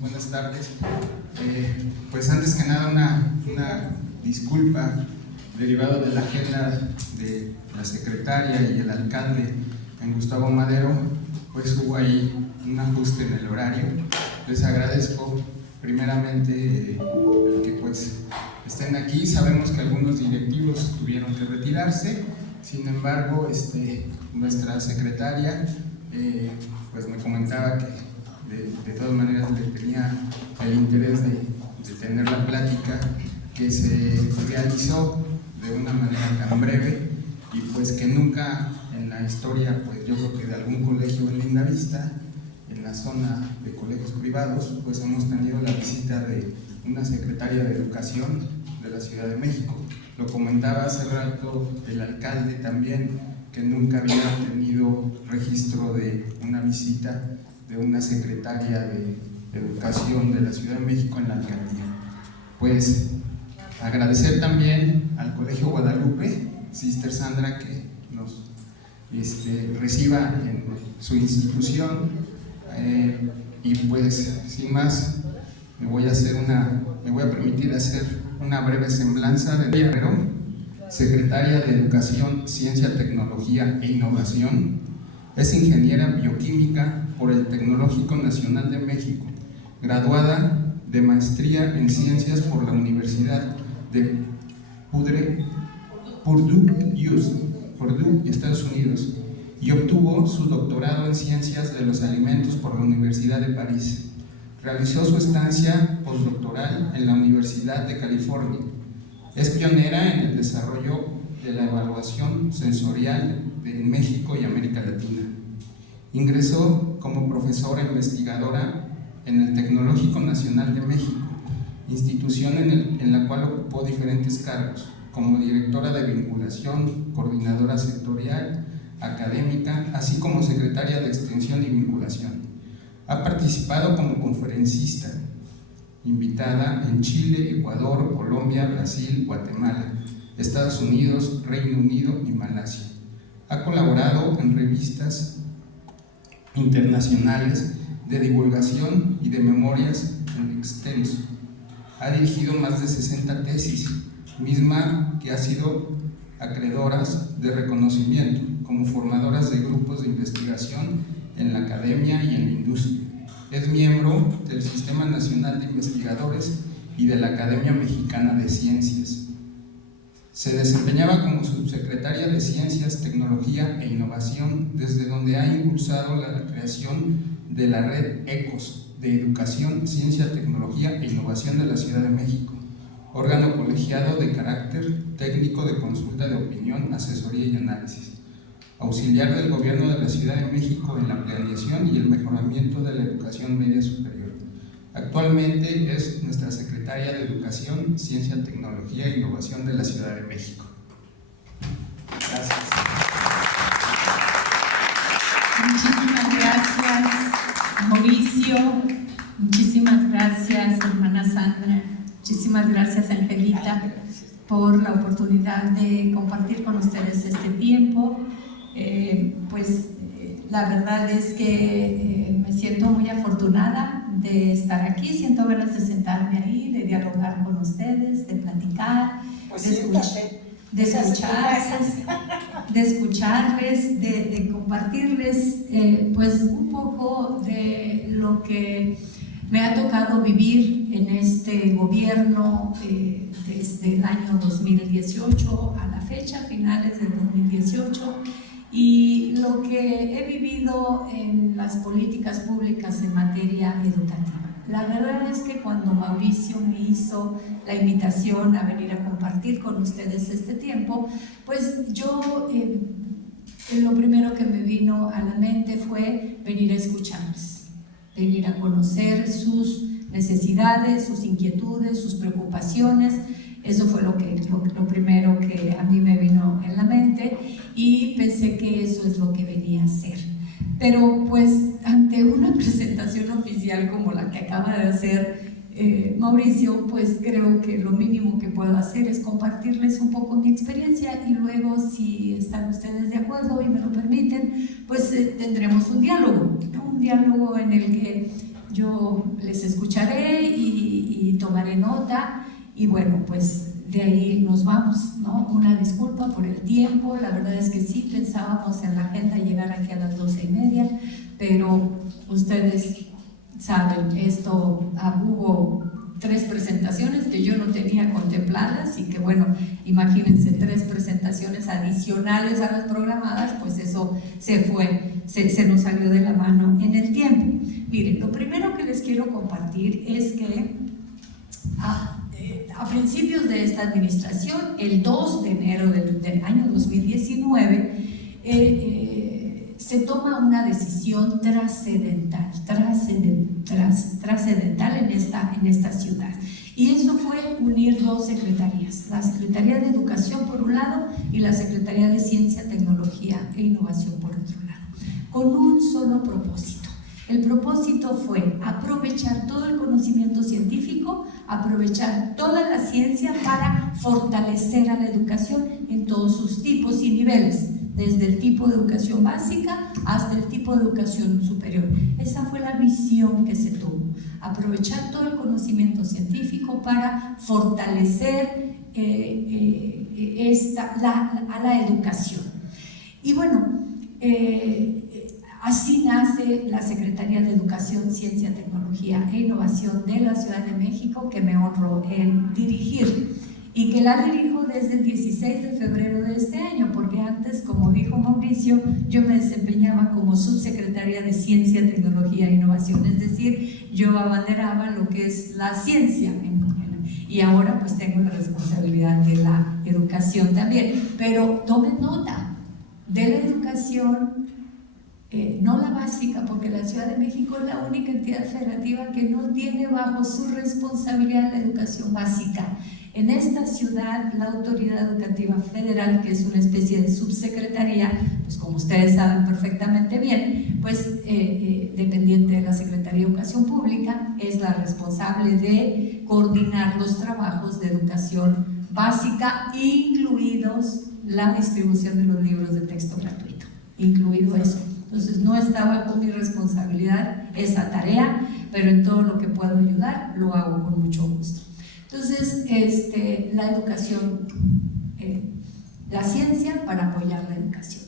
Buenas tardes. Pues antes que nada una disculpa derivado de la agenda de la secretaria y el alcalde en Gustavo Madero, pues hubo ahí un ajuste en el horario. Les agradezco primeramente el que pues estén aquí. Sabemos que algunos directivos tuvieron que retirarse, sin embargo nuestra secretaria pues me comentaba que de todas maneras le tenía el interés de tener la plática que se realizó de una manera tan breve y pues que nunca en la historia, pues yo creo que de algún colegio en Lindavista, en la zona de colegios privados, pues hemos tenido la visita de una secretaria de Educación de la Ciudad de México. Lo comentaba hace rato el alcalde también, que nunca había tenido registro de una visita de una secretaria de Educación de la Ciudad de México en la alcaldía. Pues agradecer también al Colegio Guadalupe, Sister Sandra, que nos reciba en su institución, y pues sin más me voy a permitir hacer una breve semblanza de María Herrero, secretaria de Educación, Ciencia, Tecnología e Innovación. Es ingeniera bioquímica por el Tecnológico Nacional de México, graduada de maestría en Ciencias por la Universidad de Purdue, Estados Unidos, y obtuvo su doctorado en Ciencias de los Alimentos por la Universidad de París. Realizó su estancia postdoctoral en la Universidad de California. Es pionera en el desarrollo de la evaluación sensorial en México y América Latina. Ingresó como profesora investigadora en el Tecnológico Nacional de México, institución en la cual ocupó diferentes cargos, como directora de vinculación, coordinadora sectorial, académica, así como secretaria de extensión y vinculación. Ha participado como conferencista invitada en Chile, Ecuador, Colombia, Brasil, Guatemala, Estados Unidos, Reino Unido y Malasia. Ha colaborado en revistas internacionales de divulgación y de memorias en extenso. Ha dirigido más de 60 tesis, misma que ha sido acreedoras de reconocimiento como formadoras de grupos de investigación en la academia y en la industria. Es miembro del Sistema Nacional de Investigadores y de la Academia Mexicana de Ciencias. Se desempeñaba como subsecretaria de Ciencias, Tecnología e Innovación, desde donde ha impulsado la creación de la red ECOS de Educación, Ciencia, Tecnología e Innovación de la Ciudad de México, órgano colegiado de carácter técnico de consulta de opinión, asesoría y análisis, auxiliar del Gobierno de la Ciudad de México en la planeación y el mejoramiento de la educación media superior. Actualmente es nuestra secretaria de Educación, Ciencia, Tecnología e Innovación de la Ciudad de México. Gracias. Muchísimas gracias, Mauricio. Muchísimas gracias, hermana Sandra. Muchísimas gracias, Angelita, por la oportunidad de compartir con ustedes este tiempo. La verdad es que me siento muy afortunada de estar aquí, siento ganas de sentarme ahí, de dialogar con ustedes, de platicar, de escucharles, de compartirles pues un poco de lo que me ha tocado vivir en este gobierno desde el año 2018 a la fecha, finales del 2018, y lo que he vivido en las políticas públicas en materia educativa. La verdad es que cuando Mauricio me hizo la invitación a venir a compartir con ustedes este tiempo, pues yo lo primero que me vino a la mente fue venir a escucharles, venir a conocer sus necesidades, sus inquietudes, sus preocupaciones. Eso fue lo primero que a mí me vino en la mente y pensé que eso es lo que venía a hacer. Pero pues ante una presentación oficial como la que acaba de hacer Mauricio, pues creo que lo mínimo que puedo hacer es compartirles un poco mi experiencia y luego, si están ustedes de acuerdo, puedo y me lo permiten, pues tendremos un diálogo, ¿no? Un diálogo en el que yo les escucharé y tomaré nota, y bueno, pues de ahí nos vamos, ¿no? Una disculpa por el tiempo, la verdad es que sí pensábamos en la agenda llegar aquí a las 12:30, pero ustedes saben, hubo 3 presentaciones que yo no tenía contempladas, y que bueno, imagínense, 3 presentaciones adicionales a las programadas, pues eso se nos salió de la mano en el tiempo. Miren, lo primero que les quiero compartir es que a principios de esta administración, el 2 de enero del año 2019, se toma una decisión trascendental en esta ciudad. Y eso fue unir 2 secretarías, la Secretaría de Educación por un lado y la Secretaría de Ciencia, Tecnología e Innovación por otro lado, con un solo propósito. El propósito fue aprovechar todo el conocimiento científico, aprovechar toda la ciencia para fortalecer a la educación en todos sus tipos y niveles, desde el tipo de educación básica hasta el tipo de educación superior. Esa fue la visión que se tuvo, aprovechar todo el conocimiento científico para fortalecer a la educación. Y bueno, así nace la Secretaría de Educación, Ciencia, Tecnología e Innovación de la Ciudad de México, que me honro en dirigir, y que la dirijo desde el 16 de febrero de este año, porque antes, como dijo Mauricio, yo me desempeñaba como subsecretaria de Ciencia, Tecnología e Innovación, es decir, yo abanderaba lo que es la ciencia, y ahora pues tengo la responsabilidad de la educación también. Pero tomen nota de la educación, no la básica, porque la Ciudad de México es la única entidad federativa que no tiene bajo su responsabilidad la educación básica. En esta ciudad, la Autoridad Educativa Federal, que es una especie de subsecretaría, pues como ustedes saben perfectamente bien, pues dependiente de la Secretaría de Educación Pública, es la responsable de coordinar los trabajos de educación básica, incluidos la distribución de los libros de texto gratuito, incluido eso. Entonces no está bajo mi responsabilidad esa tarea, pero en todo lo que puedo ayudar, lo hago con mucho gusto. Entonces, la educación, la ciencia para apoyar la educación.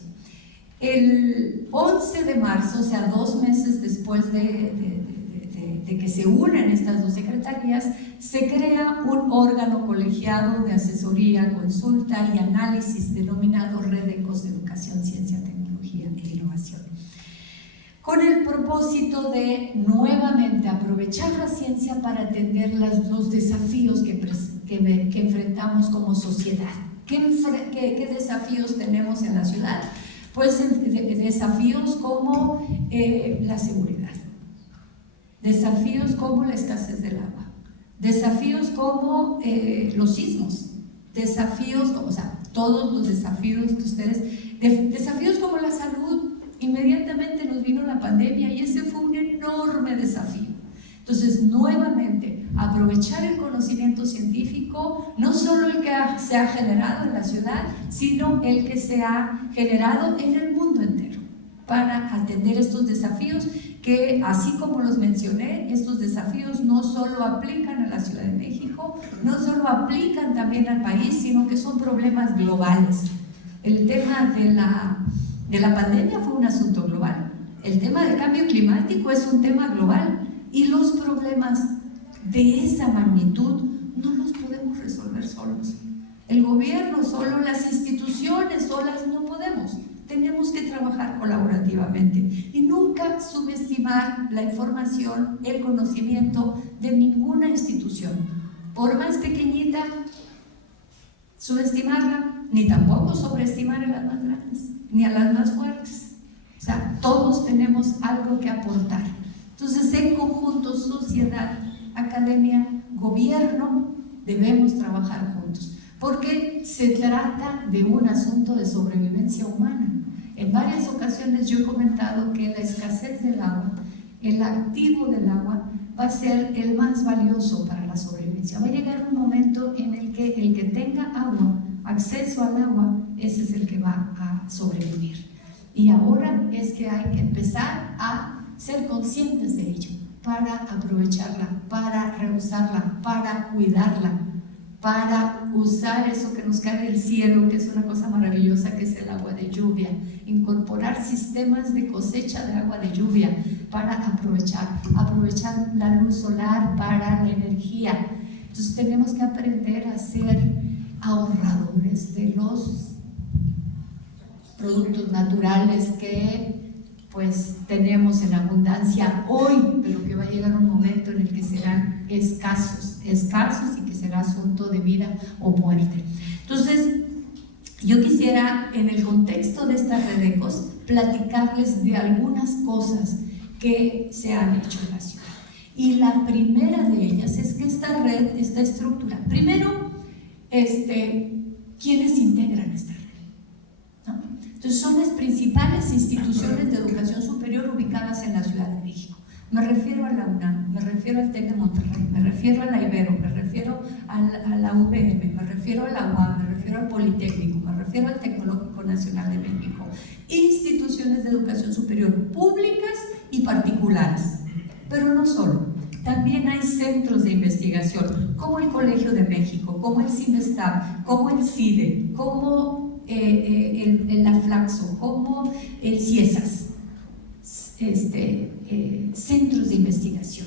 El 11 de marzo, o sea, 2 meses después de que se unen estas 2 secretarías, se crea un órgano colegiado de asesoría, consulta y análisis denominado Red ECOS de Educación, Ciencia, Tecnología e Innovación, con el propósito de nuevamente aprovechar la ciencia para atender los desafíos que enfrentamos como sociedad. ¿Qué desafíos tenemos en la ciudad? Pues desafíos como la seguridad, desafíos como la escasez del agua, desafíos como los sismos, desafíos, o sea, todos los desafíos que ustedes, desafíos como la salud. Inmediatamente nos vino la pandemia y ese fue un enorme desafío. Entonces, nuevamente, aprovechar el conocimiento científico, no solo el que se ha generado en la ciudad, sino el que se ha generado en el mundo entero, para atender estos desafíos que, así como los mencioné, estos desafíos no solo aplican a la Ciudad de México, no solo aplican también al país, sino que son problemas globales. El tema de la pandemia fue un asunto global. El tema del cambio climático es un tema global, y los problemas de esa magnitud no los podemos resolver solos. El gobierno solo, las instituciones solas no podemos. Tenemos que trabajar colaborativamente y nunca subestimar la información, el conocimiento de ninguna institución, por más pequeñita, subestimarla, ni tampoco sobreestimar a las más grandes, ni a las más fuertes. O sea, todos tenemos algo que aportar. Entonces, en conjunto, sociedad, academia, gobierno, debemos trabajar juntos, porque se trata de un asunto de sobrevivencia humana. En varias ocasiones yo he comentado que la escasez del agua, el activo del agua, va a ser el más valioso para la sobrevivencia. Va a llegar un momento en el que tenga agua, acceso al agua, ese es el que va a sobrevivir. Y ahora es que hay que empezar a ser conscientes de ello, para aprovecharla, para reusarla, para cuidarla, para usar eso que nos cae del cielo, que es una cosa maravillosa, que es el agua de lluvia, incorporar sistemas de cosecha de agua de lluvia para aprovechar la luz solar para la energía. Entonces tenemos que aprender a ser ahorradores de los productos naturales que pues tenemos en abundancia hoy, pero que va a llegar un momento en el que serán escasos y que será asunto de vida o muerte. Entonces, yo quisiera, en el contexto de estas Redecos, platicarles de algunas cosas que se han hecho en la ciudad. Y la primera de ellas es que esta red, esta estructura, primero, ¿quiénes integran esta red? ¿No? Entonces, son las principales instituciones de educación superior ubicadas en la Ciudad de México. Me refiero a la UNAM, me refiero al TEC de Monterrey, me refiero a la Ibero, me refiero a la UVM, me refiero a la UAM, me refiero al Politécnico, me refiero al Tecnológico Nacional de México. Instituciones de educación superior públicas y particulares. Pero no solo, también hay centros de investigación, como el Colegio de México, como el CIMESTAB, como el CIDE, como el AFLAXO, como el CIESAS. Centros de investigación.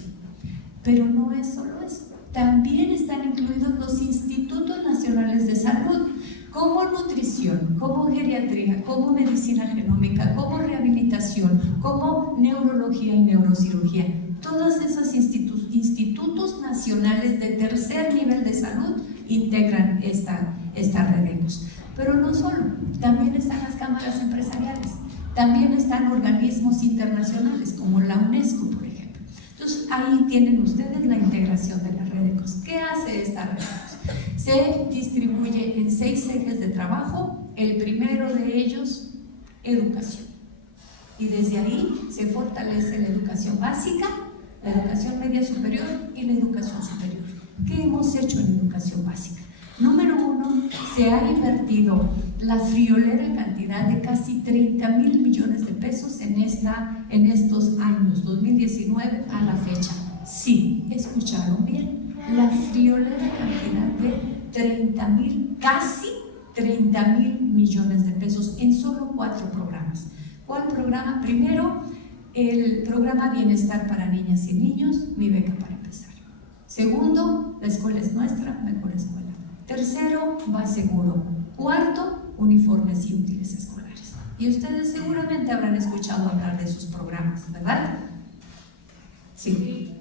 Pero no es solo eso, también están incluidos los institutos nacionales de salud, como nutrición, como geriatría, como medicina genómica, como rehabilitación, como neurología y neurocirugía. Todos esos institutos nacionales de tercer nivel de salud integran esta Redecos. Pero no solo, también están las cámaras empresariales. También están organismos internacionales como la UNESCO, por ejemplo. Entonces, ahí tienen ustedes la integración de las Redecos. ¿Qué hace esta Redecos? Se distribuye en 6 ejes de trabajo. El primero de ellos, educación. Y desde ahí se fortalece la educación básica, la educación media superior y la educación superior. ¿Qué hemos hecho en educación básica? Número 1, se ha invertido la friolera cantidad de casi 30,000 millones de pesos en estos años, 2019 a la fecha. Sí, escucharon bien, la friolera cantidad de casi 30,000 millones de pesos en solo 4 programas. ¿Cuál programa? Primero, el programa Bienestar para Niñas y Niños, Mi Beca para Empezar. Segundo, La Escuela es Nuestra, Mejor Escuela. Tercero, Va Seguro. Cuarto, uniformes y útiles escolares. Y ustedes seguramente habrán escuchado hablar de esos programas, ¿verdad? Sí.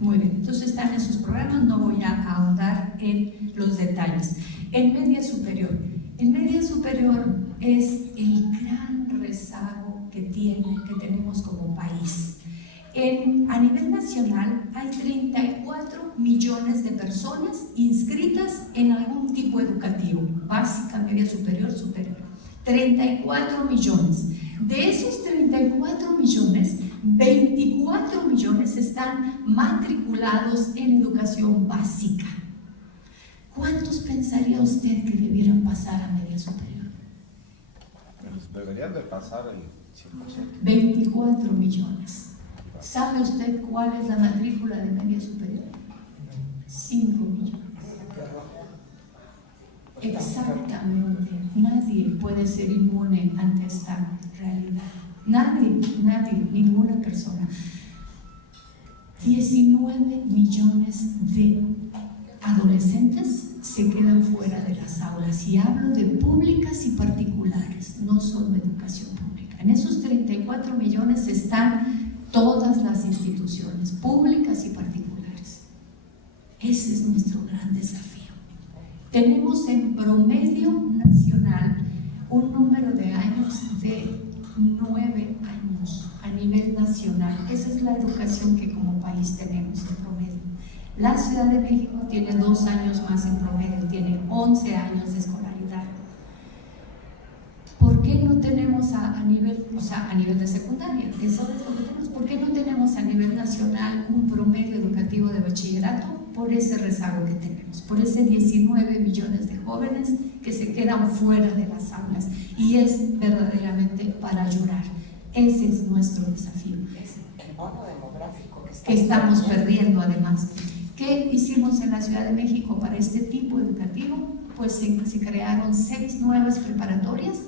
Muy bien. Entonces están esos programas, no voy a ahondar en los detalles. En media superior. En media superior es el gran rezago que tenemos como país. A nivel nacional hay 34 millones de personas inscritas en algún tipo educativo, básica, media superior, superior. 34 millones. De esos 34 millones, 24 millones están matriculados en educación básica. ¿Cuántos pensaría usted que debieran pasar a media superior? Deberían de pasar el 100%. 24 millones. ¿Sabe usted cuál es la matrícula de media superior? 5 millones. Exactamente. Nadie puede ser inmune ante esta realidad. Nadie, ninguna persona. 19 millones de adolescentes se quedan fuera de las aulas. Y hablo de públicas y particulares, no solo de educación pública. En esos 34 millones están todas las instituciones, públicas y particulares. Ese es nuestro gran desafío. Tenemos en promedio nacional un número de años de 9 años a nivel nacional. Esa es la educación que como país tenemos en promedio. La Ciudad de México tiene 2 años más en promedio, tiene 11 años de escolaridad. ¿Por qué no tenemos a nivel de secundaria? Eso es lo que tenemos. ¿Por qué no tenemos a nivel nacional un promedio educativo de bachillerato? Por ese rezago que tenemos, por ese 19 millones de jóvenes que se quedan fuera de las aulas. Y es verdaderamente para llorar. Ese es nuestro desafío. Es el bono demográfico que estamos perdiendo además. ¿Qué hicimos en la Ciudad de México para este tipo educativo? Pues se crearon 6 nuevas preparatorias.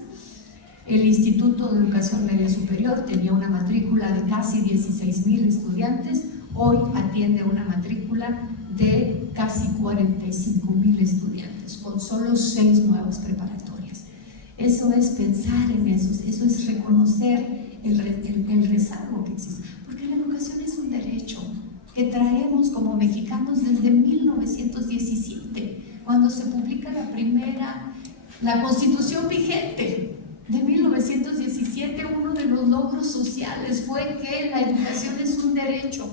El Instituto de Educación Media Superior tenía una matrícula de casi 16,000 estudiantes, hoy atiende una matrícula de casi 45,000 estudiantes, con solo 6 nuevas preparatorias. Eso es pensar en eso es reconocer el rezago que existe, porque la educación es un derecho que traemos como mexicanos desde 1917, cuando se publica la Constitución vigente de 1917. Uno de los logros sociales fue que la educación es un derecho,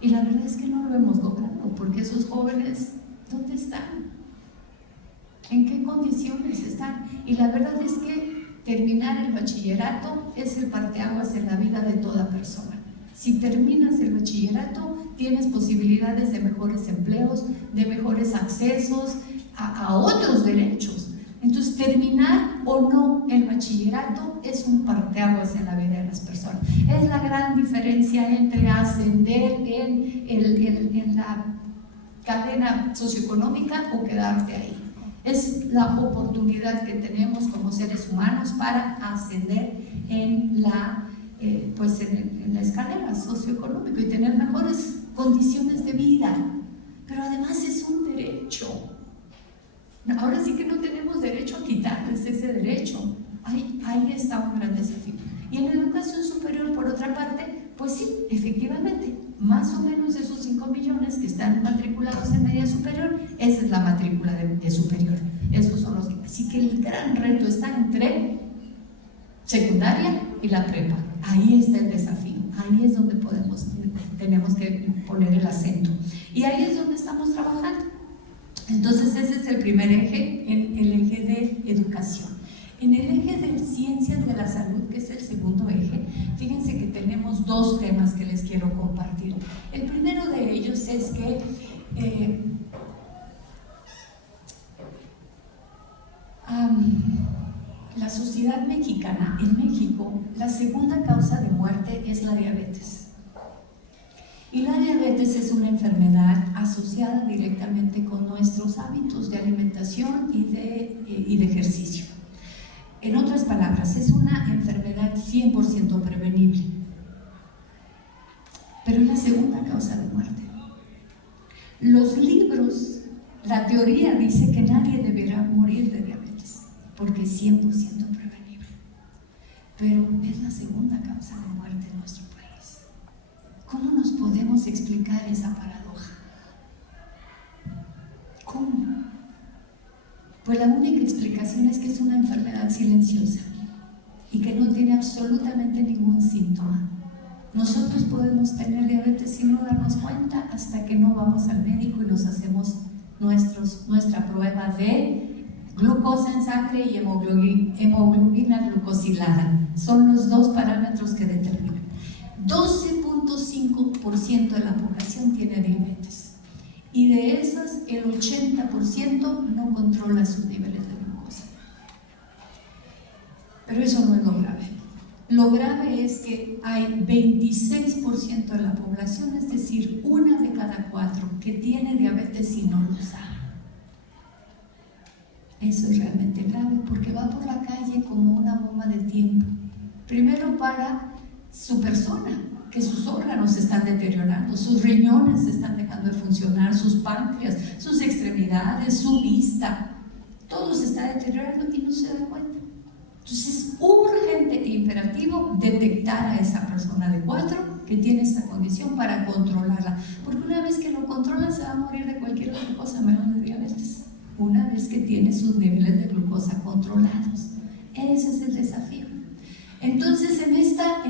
y la verdad es que no lo hemos logrado, porque esos jóvenes, ¿dónde están? ¿En qué condiciones están? Y la verdad es que terminar el bachillerato es el parteaguas en la vida de toda persona. Si terminas el bachillerato, tienes posibilidades de mejores empleos, de mejores accesos a otros derechos. Entonces, terminar o no el bachillerato es un parteaguas en la vida de las personas. Es la gran diferencia entre ascender en la cadena socioeconómica o quedarte ahí. Es la oportunidad que tenemos como seres humanos para ascender en la escalera socioeconómica y tener mejores condiciones de vida. Pero además es un derecho. Ahora sí que no tenemos derecho a quitarles ese derecho. Ahí está un gran desafío. Y en la educación superior, por otra parte, pues sí, efectivamente, más o menos de esos 5 millones que están matriculados en media superior, esa es la matrícula de superior. Esos son los. Así que el gran reto está entre secundaria y la prepa. Ahí está el desafío. Ahí es donde tenemos que poner el acento. Y ahí es donde estamos trabajando. Entonces ese es el primer eje, el eje de educación. En el eje de ciencias de la salud, que es el segundo eje, fíjense que tenemos 2 temas que les quiero compartir. El primero de ellos es que la sociedad mexicana, en México, la segunda causa de muerte es la diabetes. Y la diabetes es una enfermedad asociada directamente con nuestros hábitos de alimentación y de ejercicio. En otras palabras, es una enfermedad 100% prevenible, pero es la segunda causa de muerte. Los libros, la teoría dice que nadie deberá morir de diabetes, porque es 100% prevenible, pero es la segunda causa de muerte en nuestro país. ¿Cómo nos podemos explicar esa paradoja? ¿Cómo? Pues la única explicación es que es una enfermedad silenciosa y que no tiene absolutamente ningún síntoma. Nosotros podemos tener diabetes sin no darnos cuenta hasta que no vamos al médico y nos hacemos nuestra prueba de glucosa en sangre y hemoglobina glucosilada. Son los 2 parámetros que determinan. 12.5% de la población tiene diabetes y de esas el 80% no controla sus niveles de glucosa. Pero eso no es lo grave. Lo grave es que hay 26% de la población, es decir, 1 de cada 4 que tiene diabetes y no lo sabe. Eso es realmente grave porque va por la calle como una bomba de tiempo. Primero para su persona, que sus órganos se están deteriorando, sus riñones se están dejando de funcionar, sus páncreas, sus extremidades, su vista, todo se está deteriorando y no se da cuenta. Entonces es urgente e imperativo detectar a esa persona de 4 que tiene esta condición para controlarla, porque una vez que lo controla se va a morir de cualquier otra cosa menos de diabetes, una vez que tiene sus niveles de glucosa controlados. Ese es el desafío. Entonces, en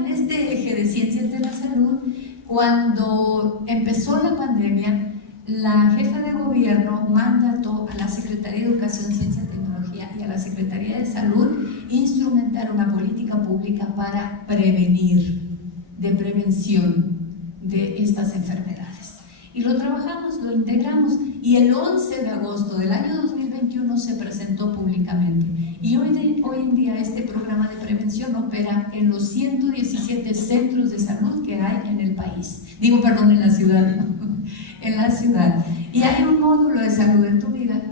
este eje de ciencias de la salud, cuando empezó la pandemia, la jefa de gobierno mandató a la Secretaría de Educación, Ciencia y Tecnología y a la Secretaría de Salud instrumentar una política pública para prevención de estas enfermedades. Y lo trabajamos, lo integramos, y el 11 de agosto del año 2021 se presentó públicamente. Y hoy en día este programa de prevención opera en los 117 centros de salud que hay en el país. En la ciudad, ¿no? En la ciudad. Y hay un módulo de salud en tu vida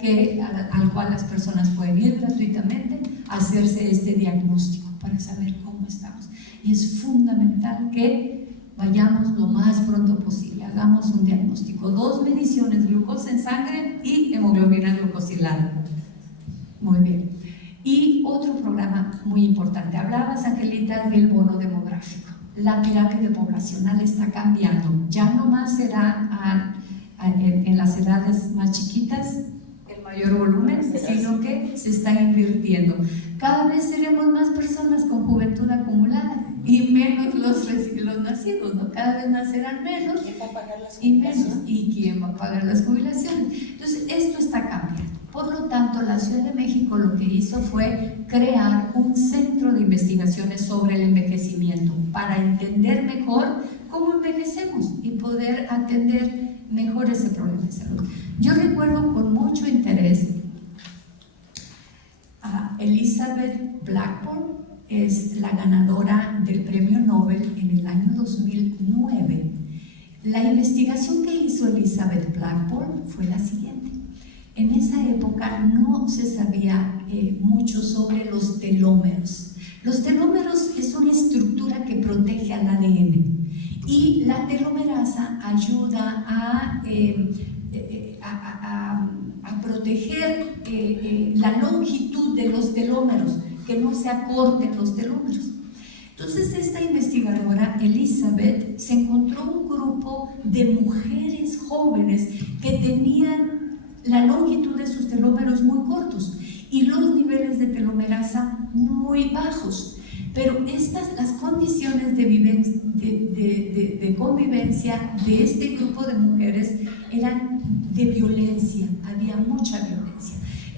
al cual las personas pueden ir gratuitamente a hacerse este diagnóstico para saber cómo estamos. Y es fundamental que vayamos lo más pronto posible, hagamos un diagnóstico. 2 mediciones, glucosa en sangre y hemoglobina glucosilada. Muy bien. Y otro programa muy importante. Hablabas, Angelita, del bono demográfico. La pirámide poblacional está cambiando. Ya no más será en las edades más chiquitas el mayor volumen, sino que se está invirtiendo. Cada vez seremos más personas con juventud acumulada y menos los nacidos, ¿no? Cada vez nacerán menos. ¿Quién va a pagar las y menos. jubilaciones? ¿Y quién va a pagar las jubilaciones? Entonces, esto está cambiando. Por lo tanto, la Ciudad de México lo que hizo fue crear un centro de investigaciones sobre el envejecimiento para entender mejor cómo envejecemos y poder atender mejor ese problema de salud. Yo recuerdo con mucho interés a Elizabeth Blackburn, es la ganadora del Premio Nobel en el año 2009. La investigación que hizo Elizabeth Blackburn fue la siguiente. En esa época no se sabía mucho sobre los telómeros. Los telómeros es una estructura que protege al ADN y la telomerasa ayuda a proteger la longitud de los telómeros, que no se acorten los telómeros. Entonces esta investigadora, Elizabeth, se encontró un grupo de mujeres jóvenes que tenían la longitud de sus telómeros muy cortos y los niveles de telomerasa muy bajos. Pero las condiciones de convivencia de este grupo de mujeres eran de violencia, había mucha violencia.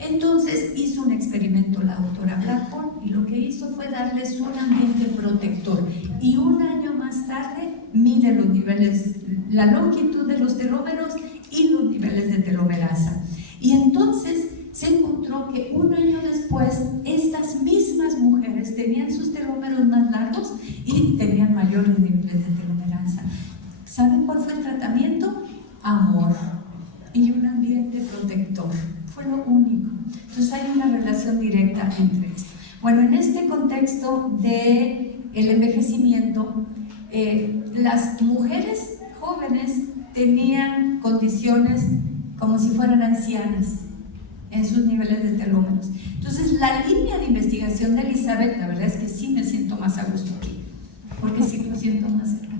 Entonces hizo un experimento la doctora Blackburn y lo que hizo fue darles un ambiente protector. Y un año más tarde mide los niveles, la longitud de los telómeros y los niveles de telomerasa. Y entonces se encontró que un año después estas mismas mujeres tenían sus telómeros más largos y tenían mayores niveles de telomerasa. ¿Saben cuál fue el tratamiento? Amor y un ambiente protector. Fue lo único. Entonces hay una relación directa entre esto. Bueno, en este contexto del envejecimiento, las mujeres jóvenes tenían condiciones como si fueran ancianas en sus niveles de telómeros. Entonces, la línea de investigación de Elizabeth, la verdad es que sí me siento más a gusto aquí, porque sí lo siento más cerca.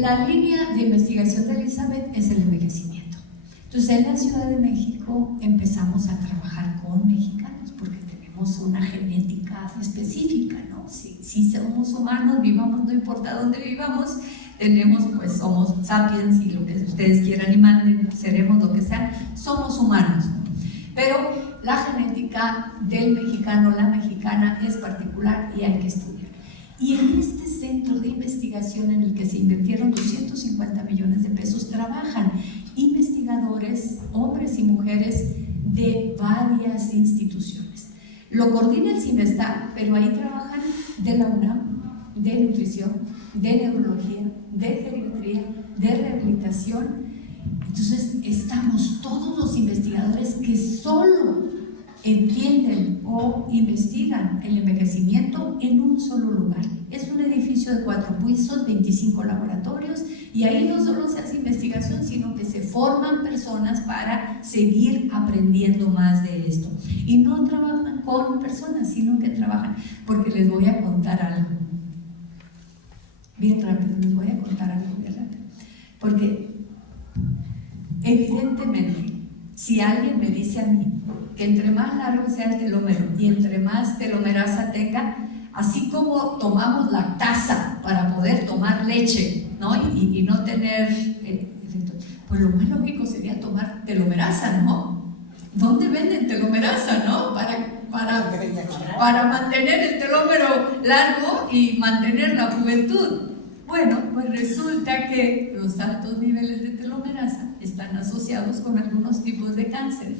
La línea de investigación de Elizabeth es el envejecimiento. Entonces, en la Ciudad de México empezamos a trabajar con mexicanos, porque tenemos una genética específica, ¿no? Si somos humanos, vivamos, no importa dónde vivamos, pues somos sapiens y lo que ustedes quieran y manden, seremos lo que sea, somos humanos. Pero la genética del mexicano, la mexicana es particular y hay que estudiar. Y en este centro de investigación en el que se invirtieron 250 millones de pesos, trabajan investigadores, hombres y mujeres de varias instituciones. Lo coordina el CIMESTAC, pero ahí trabajan de la UNAM, de nutrición, de neurología, de geriatría, de rehabilitación. Entonces estamos todos los investigadores que solo entienden o investigan el envejecimiento en un solo lugar. Es un edificio de 4 pisos, 25 laboratorios, y ahí no solo se hace investigación, sino que se forman personas para seguir aprendiendo más de esto. Y no trabajan con personas, sino que trabajan, porque les voy a contar algo. Bien rápido, les voy a contar algo bien rápido. Porque evidentemente, si alguien me dice a mí que entre más largo sea el telómero y entre más telomerasa tenga, así como tomamos lactasa para poder tomar leche, ¿no? y no tener pues lo más lógico sería tomar telomerasa, ¿no? ¿Dónde venden telomerasa, no? Para mantener el telómero largo y mantener la juventud. Bueno, pues resulta que los altos niveles de telomerasa están asociados con algunos tipos de cáncer.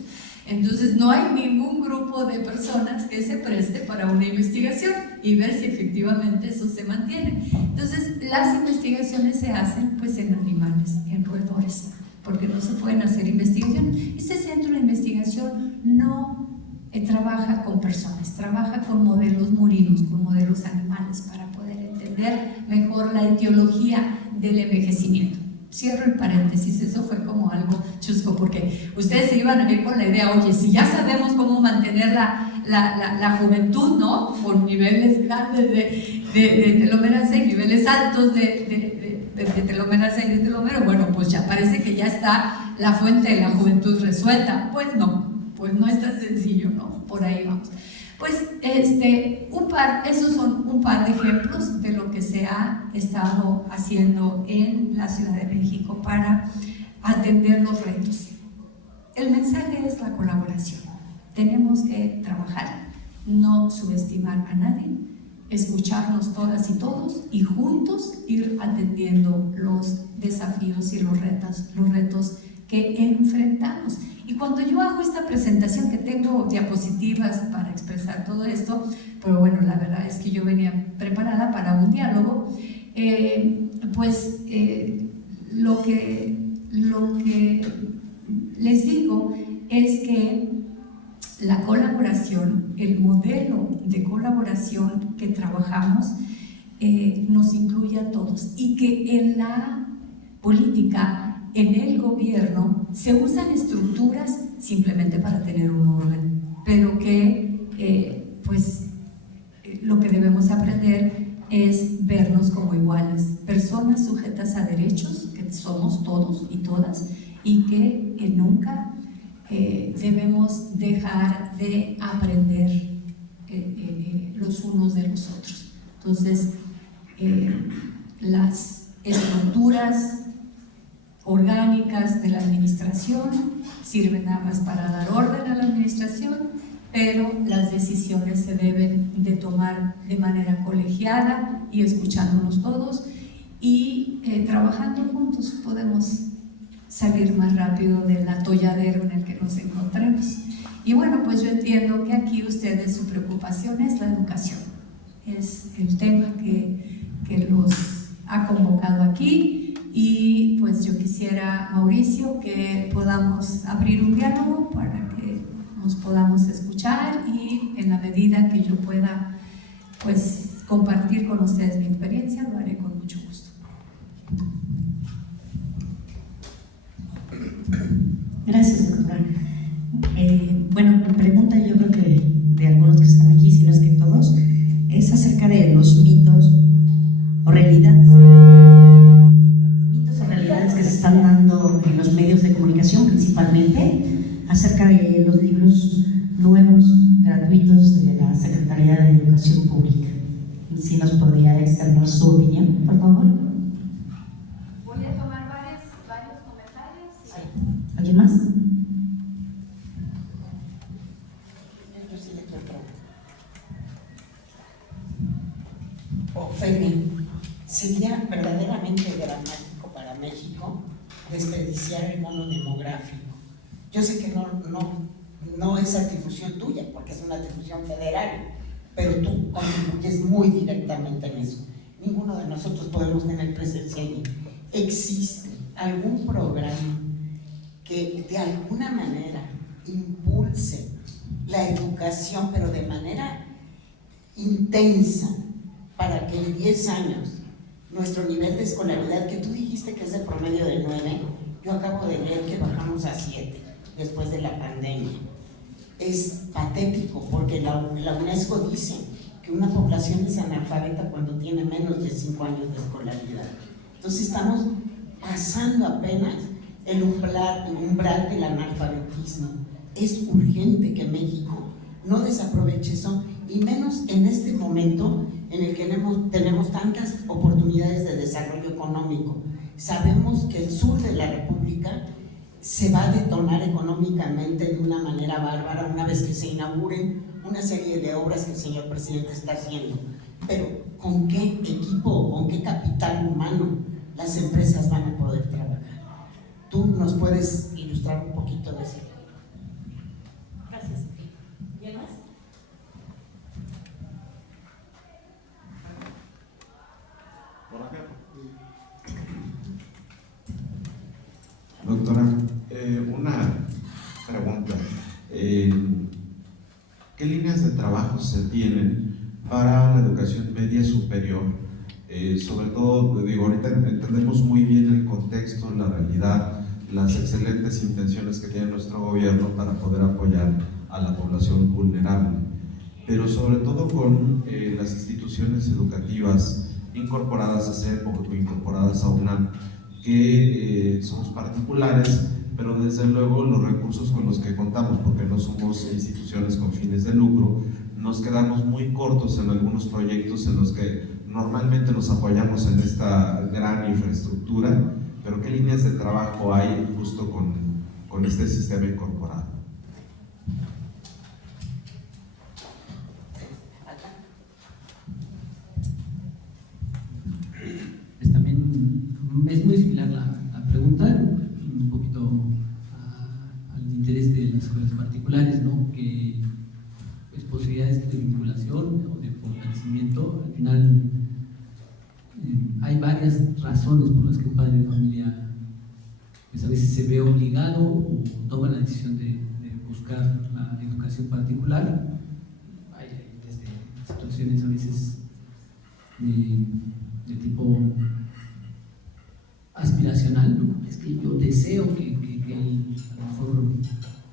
Entonces no hay ningún grupo de personas que se preste para una investigación y ver si efectivamente eso se mantiene. Entonces las investigaciones se hacen pues en animales, en roedores, porque no se pueden hacer investigación. Este centro de investigación no trabaja con personas, trabaja con modelos murinos, con modelos animales para poder entender mejor la etiología del envejecimiento. Cierro el paréntesis, eso fue como algo chusco, porque ustedes se iban a ir con la idea, oye, si ya sabemos cómo mantener la juventud, ¿no? Con niveles grandes de telomerasa y niveles altos de telomerasa y de telómero, bueno, pues ya parece que ya está la fuente de la juventud resuelta. Pues no es tan sencillo, ¿no? Por ahí vamos. Pues esos son un par de ejemplos de lo que se ha estado haciendo en la Ciudad de México para atender los retos. El mensaje es la colaboración. Tenemos que trabajar, no subestimar a nadie, escucharnos todas y todos y juntos ir atendiendo los desafíos y los retos que enfrentamos. Y cuando yo hago esta presentación, que tengo diapositivas para expresar todo esto, pero bueno, la verdad es que yo venía preparada para un diálogo, lo que les digo es que la colaboración, el modelo de colaboración que trabajamos nos incluye a todos, y que en la política, en el gobierno, se usan estructuras simplemente para tener un orden, pero que lo que debemos aprender es vernos como iguales, personas sujetas a derechos, que somos todos y todas, y que nunca debemos dejar de aprender los unos de los otros. Entonces, las estructuras orgánicas de la administración sirven nada más para dar orden a la administración, pero las decisiones se deben de tomar de manera colegiada y escuchándonos todos, y trabajando juntos podemos salir más rápido del atolladero en el que nos encontremos. Y bueno, pues yo entiendo que aquí ustedes, su preocupación es la educación, es el tema que los ha convocado aquí. Y pues yo quisiera, Mauricio, que podamos abrir un diálogo para que nos podamos escuchar, y en la medida que yo pueda pues compartir con ustedes mi experiencia, lo haré con mucho gusto. Gracias, doctora. Bueno, mi pregunta, yo creo que de algunos que están aquí, si no es que todos, es acerca de los mitos o realidades que se están dando en los medios de comunicación, principalmente acerca de los libros nuevos, gratuitos de la Secretaría de Educación Pública. Si nos podría externar su opinión, por favor. Voy a tomar varios comentarios. Sí. ¿Alguien más? Yo sí le quiero preguntar. Feli, ¿sería verdaderamente dramático para México desperdiciar el bono demográfico? Yo sé que no es atribución tuya, porque es una atribución federal, pero tú contribuyes muy directamente en eso. Ninguno de nosotros podemos tener presencia allí. ¿Existe algún programa que de alguna manera impulse la educación, pero de manera intensa, para que en 10 años nuestro nivel de escolaridad, que tú dijiste que es de promedio de 9, yo acabo de leer que bajamos a 7 después de la pandemia? Es patético, porque la UNESCO dice que una población es analfabeta cuando tiene menos de 5 años de escolaridad. Entonces estamos pasando apenas el umbral del analfabetismo. Es urgente que México no desaproveche eso, y menos en este momento en el que tenemos tantas oportunidades de desarrollo económico. Sabemos que el sur de la República se va a detonar económicamente de una manera bárbara una vez que se inauguren una serie de obras que el señor presidente está haciendo. Pero ¿con qué equipo, con qué capital humano las empresas van a poder trabajar? ¿Tú nos puedes ilustrar un poquito de eso? Doctora, una pregunta. ¿Qué líneas de trabajo se tienen para la educación media superior? Sobre todo, digo, ahorita entendemos muy bien el contexto, la realidad, las excelentes intenciones que tiene nuestro gobierno para poder apoyar a la población vulnerable, pero sobre todo con las instituciones educativas incorporadas a CEP o incorporadas a UNAM, que somos particulares, pero desde luego los recursos con los que contamos, porque no somos instituciones con fines de lucro, nos quedamos muy cortos en algunos proyectos en los que normalmente nos apoyamos en esta gran infraestructura, pero ¿qué líneas de trabajo hay justo con este sistema incorporado? Pues también es muy similar la pregunta, un poquito al interés de las escuelas particulares, ¿no? Que pues, posibilidades de vinculación o de fortalecimiento. Al final hay varias razones por las que un padre de familia pues, a veces se ve obligado o toma la decisión de buscar la educación particular. Hay desde situaciones a veces de tipo aspiracional, ¿no? Es que yo deseo que él a lo mejor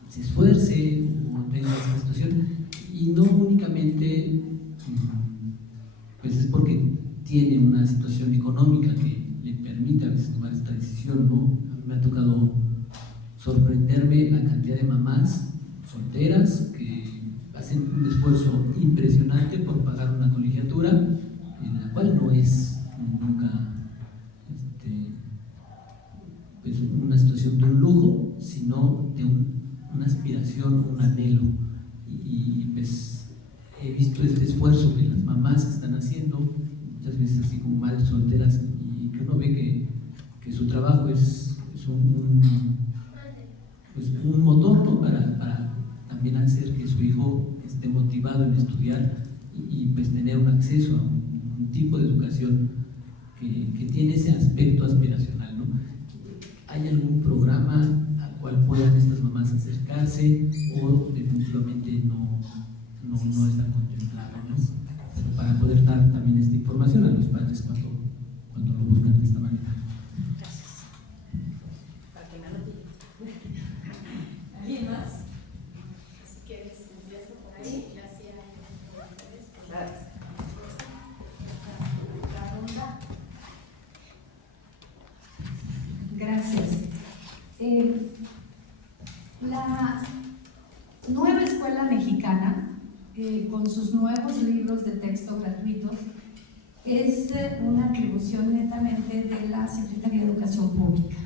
se esfuerce o tenga esa situación, y no únicamente pues es porque tiene una situación económica que le permite a veces tomar esta decisión, ¿no? A mí me ha tocado sorprenderme la cantidad de mamás solteras que hacen un esfuerzo impresionante por pagar una colegiatura en la cual no es nunca pues una situación de un lujo, sino de una aspiración, un anhelo. Y pues he visto este esfuerzo que las mamás están haciendo, muchas veces así como madres solteras, y que uno ve que su trabajo es un motor, ¿no? para también hacer que su hijo esté motivado en estudiar y pues tener un acceso a un tipo de educación que tiene ese aspecto aspiracional, ¿no? ¿Hay algún programa al cual puedan estas mamás acercarse o definitivamente no están contemplado, ¿no? Pero para poder dar también esta información a los padres cuando lo buscan de esta manera? ¿Alguien más? Si quieres, empiezo por ahí, ya hacía comentarios. Gracias. Gracias. La nueva escuela mexicana, con sus nuevos libros de texto gratuitos, es una atribución netamente de la Secretaría de Educación Pública.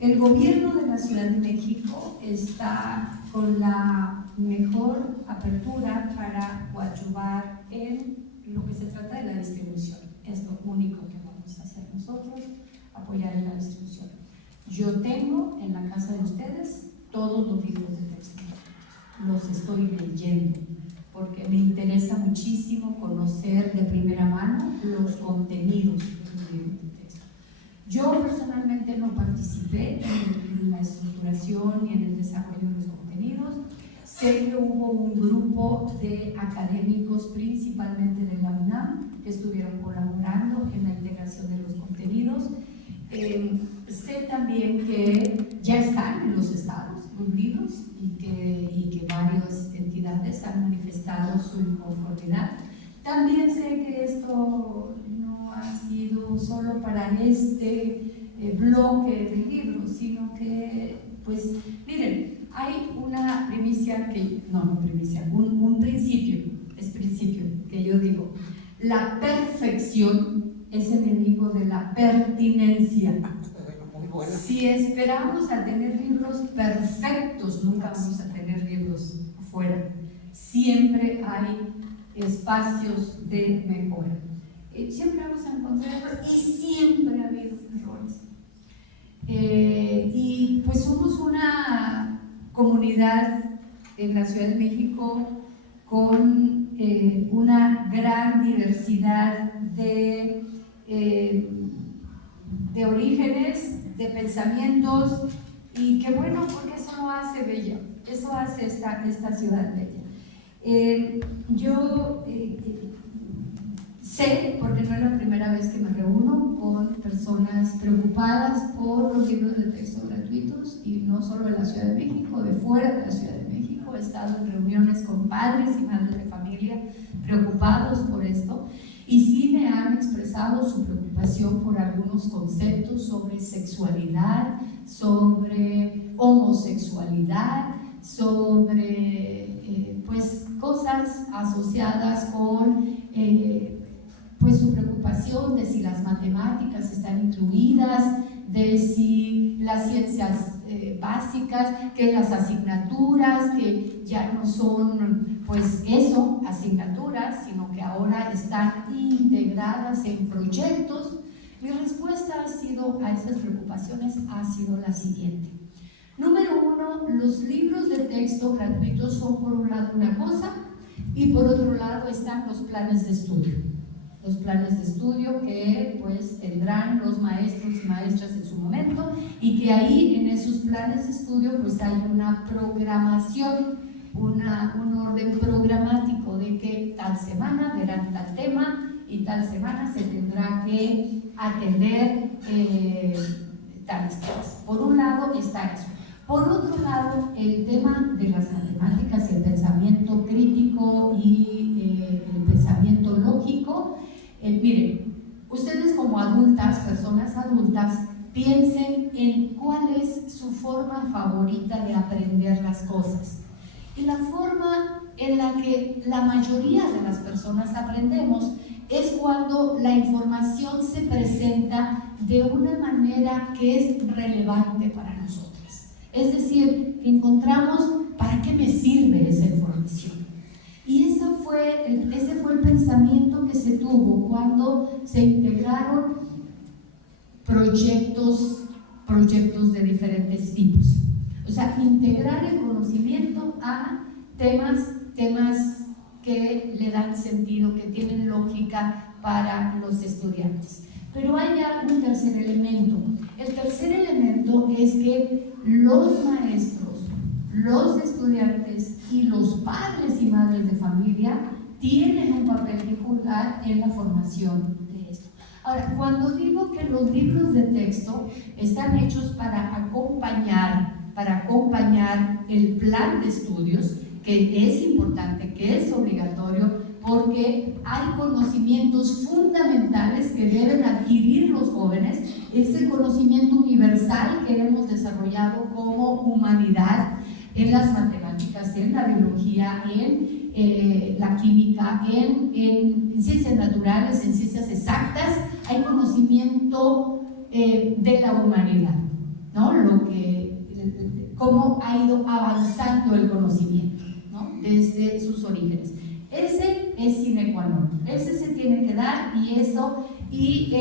El gobierno de la Ciudad de México está con la mejor apertura para coadyuvar en lo que se trata de la distribución. Es lo único que vamos a hacer nosotros, apoyar en la distribución. Yo tengo en la casa de ustedes todos los libros de texto. Los estoy leyendo porque me interesa muchísimo conocer de primera mano los contenidos de los libros de texto. Yo personalmente no participé en la estructuración y en el desarrollo de los contenidos. Sé que hubo un grupo de académicos, principalmente de la UNAM, que estuvieron colaborando en la integración de los contenidos. Sé también que ya están en los estados los libros y que varias entidades han manifestado su inconformidad. También sé que esto no ha sido solo para este bloque de libros, sino que, pues, miren, hay una primicia que, no primicia, un principio, es principio, que yo digo, la perfección es enemigo de la pertinencia. Si esperamos a tener libros perfectos, nunca vamos a tener libros afuera. Siempre hay espacios de mejora. Siempre vamos a encontrar errores y siempre ha habido errores. Y pues somos una comunidad en la Ciudad de México con una gran diversidad de de orígenes, de pensamientos, y qué bueno, porque eso lo hace bella, eso hace esta ciudad bella. Yo sé, porque no es la primera vez que me reúno con personas preocupadas por los libros de texto gratuitos, y no solo en la Ciudad de México, de fuera de la Ciudad de México. He estado en reuniones con padres y madres de familia preocupados por esto, y sí me han expresado su preocupación por algunos conceptos sobre sexualidad, sobre homosexualidad, sobre pues cosas asociadas con pues su preocupación de si las matemáticas están incluidas, de si las ciencias básicas, que las asignaturas, que ya no son pues eso, asignaturas, sino que ahora están integradas en proyectos. Mi respuesta a esas preocupaciones ha sido la siguiente. Número uno, los libros de texto gratuitos son por un lado una cosa, y por otro lado están los planes de estudio. Los planes de estudio que pues tendrán los maestros y maestras en su momento, y que ahí en esos planes de estudio pues hay una programación, un orden programático de que tal semana verán tal tema y tal semana se tendrá que atender tales cosas. Por un lado está eso. Por otro lado, el tema de las matemáticas y el pensamiento crítico y el pensamiento lógico. Miren, ustedes como adultas, personas adultas, piensen en cuál es su forma favorita de aprender las cosas. Y la forma en la que la mayoría de las personas aprendemos es cuando la información se presenta de una manera que es relevante para nosotros. Es decir, que encontramos ¿para qué me sirve esa información? Y ese fue el pensamiento que se tuvo cuando se integraron proyectos de diferentes tipos. O sea, integrar el conocimiento a temas que le dan sentido, que tienen lógica para los estudiantes. Pero hay un tercer elemento. El tercer elemento es que los maestros, los estudiantes y los padres y madres de familia tienen un papel que jugar en la formación de esto. Ahora, cuando digo que los libros de texto están hechos para acompañar el plan de estudios, que es importante, que es obligatorio, porque hay conocimientos fundamentales que deben adquirir los jóvenes. Es el conocimiento universal que hemos desarrollado como humanidad en las matemáticas, en la biología, en la química, en ciencias naturales, en ciencias exactas. Hay conocimiento de la humanidad, ¿no? Cómo ha ido avanzando el conocimiento, ¿no? Desde sus orígenes. Ese es sine qua non, ese se tiene que dar, y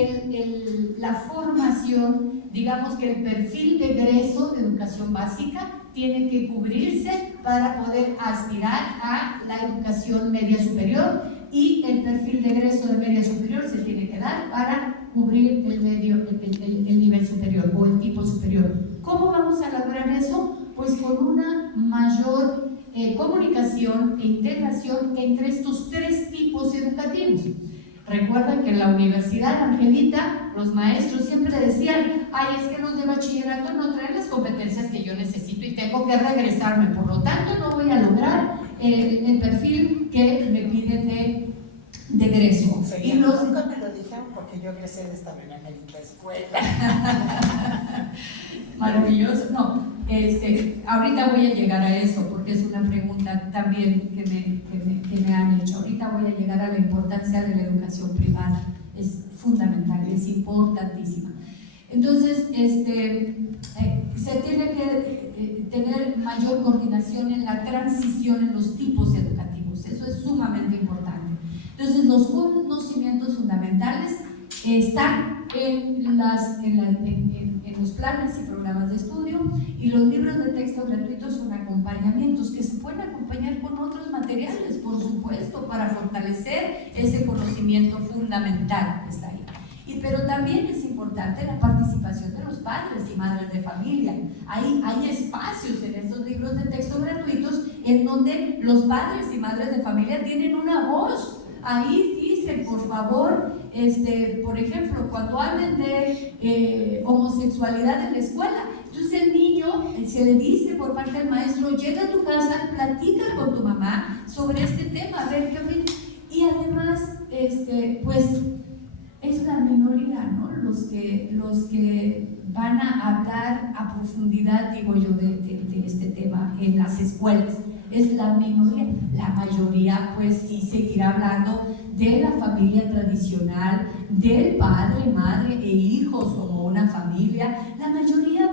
la formación, digamos que el perfil de egreso de educación básica tiene que cubrirse para poder aspirar a la educación media superior, y el perfil de egreso de media superior se tiene que dar para cubrir el nivel superior o el tipo superior. ¿Cómo vamos a lograr eso? Pues con una mayor comunicación e integración entre estos tres tipos educativos. Recuerdan que en la Universidad Angelita los maestros siempre decían: ay, es que los de bachillerato no traen las competencias que yo necesito y tengo que regresarme, por lo tanto no voy a lograr el perfil que me piden de egreso. Y nunca me lo dijeron porque yo egresé de esta benemérita escuela. Maravilloso. No, ahorita voy a llegar a eso porque es una pregunta también que me han hecho. Ahorita voy a llegar a la importancia de la educación privada. Es fundamental, es importantísima. Entonces, se tiene que tener mayor coordinación en la transición en los tipos educativos. Eso es sumamente importante. Entonces, los conocimientos fundamentales están en los planes y programas de estudio, y los libros de texto gratuitos son acompañamientos que se pueden acompañar con otros materiales, por supuesto, para fortalecer ese conocimiento fundamental que está ahí. Pero también es importante la participación de los padres y madres de familia. Hay espacios en estos libros de texto gratuitos en donde los padres y madres de familia tienen una voz. Ahí dicen, por favor, por ejemplo, cuando hablen de homosexualidad en la escuela, entonces el niño se le dice por parte del maestro, llega a tu casa, platica con tu mamá sobre este tema, a ver qué opina. Y además, pues es la minoría, ¿no? Los que van a hablar a profundidad, digo yo, de este tema en las escuelas. Es la minoría. La mayoría, pues sí, seguirá hablando de la familia tradicional, del padre, madre e hijos como una familia. La mayoría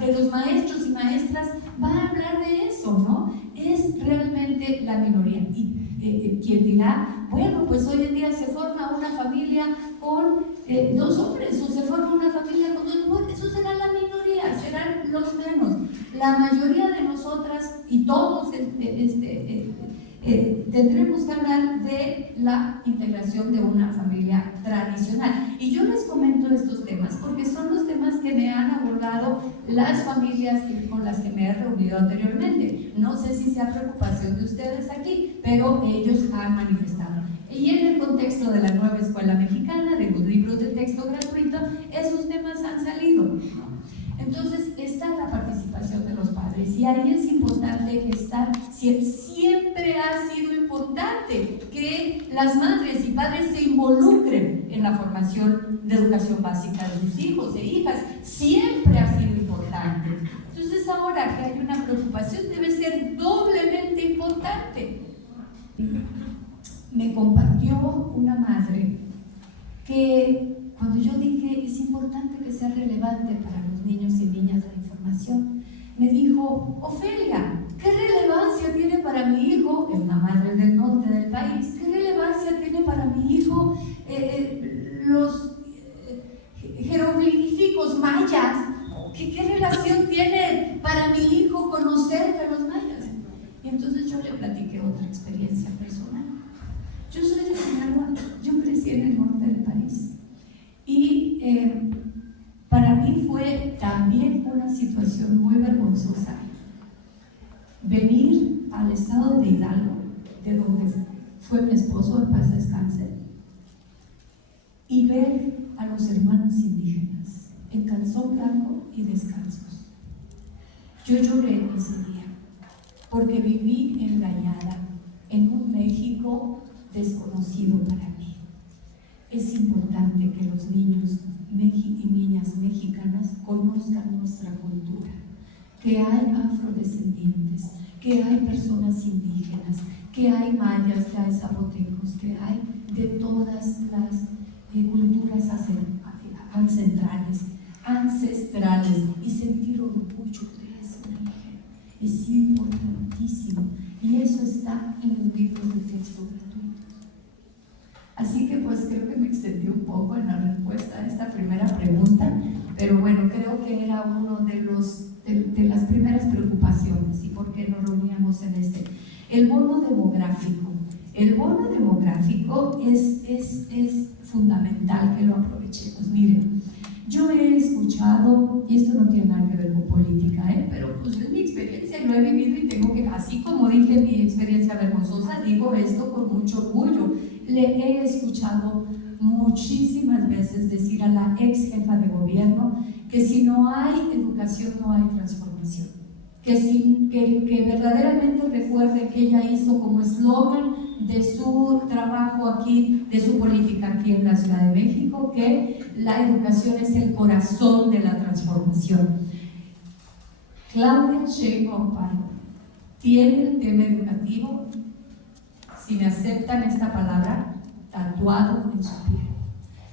de los maestros y maestras va a hablar de eso, ¿no? Es realmente la minoría. Y quien dirá, bueno, pues hoy en día se forma una familia con 2 hombres, o se forma una familia con 2 mujeres. Eso será la minoría, serán los menos. La mayoría de nosotras y todos tendremos que hablar de la integración de una familia tradicional. Y yo les comento estos temas porque son los temas que me han abordado las familias con las que me he reunido anteriormente. No sé si sea preocupación de ustedes aquí, pero ellos han manifestado. Y en el contexto de la nueva escuela mexicana, de los libros de texto gratuito, esos temas han salido, ¿no? Entonces está la participación de los padres, y ahí es importante siempre ha sido importante que las madres y padres se involucren en la formación de educación básica de sus hijos e hijas, siempre ha sido importante. Entonces ahora que hay una preocupación debe ser doblemente importante. Me compartió una madre que cuando yo dije es importante que sea relevante para los niños y niñas la información, me dijo, Ofelia, ¿qué relevancia tiene para mi hijo? Es una madre del norte del país. ¿Qué relevancia tiene para mi hijo los jeroglíficos mayas? ¿Qué relación tiene para mi hijo conocer de los mayas? Y entonces yo le platiqué otra experiencia personal. Yo soy de Sinaloa, yo crecí en el norte del país. Y para mí fue también una situación muy vergonzosa venir al estado de Hidalgo, de donde fue mi esposo, en paz descanse, y ver a los hermanos indígenas en calzón blanco y descalzos. Yo lloré ese día porque viví engañada en un México desconocido para mí. Es importante que los niños y niñas mexicanas conozcan nuestra cultura, que hay afrodescendientes, que hay personas indígenas, que hay mayas, que hay zapotecos, que hay de todas las culturas ancestrales, y sentir orgullo de ese origen es importantísimo, y eso está en los libros de texto gratuitos. Así que pues creo que me extendí un poco en la respuesta a esta primera pregunta, pero bueno, creo que era uno de las primeras preocupaciones y por qué nos reuníamos en el bono demográfico. El bono demográfico es fundamental que lo aprovechemos. Miren, yo he escuchado, y esto no tiene nada que ver con política, pero pues es mi experiencia y lo he vivido, y tengo que, así como dije mi experiencia vergonzosa, digo esto con mucho orgullo. Le he escuchado muchísimas veces decir a la ex jefa de gobierno que si no hay educación no hay transformación, que verdaderamente recuerde que ella hizo como eslogan de su trabajo aquí, de su política aquí en la Ciudad de México, que la educación es el corazón de la transformación. Claudia Sheinbaum Pardo tiene el tema educativo, si me aceptan esta palabra, tatuado en su piel.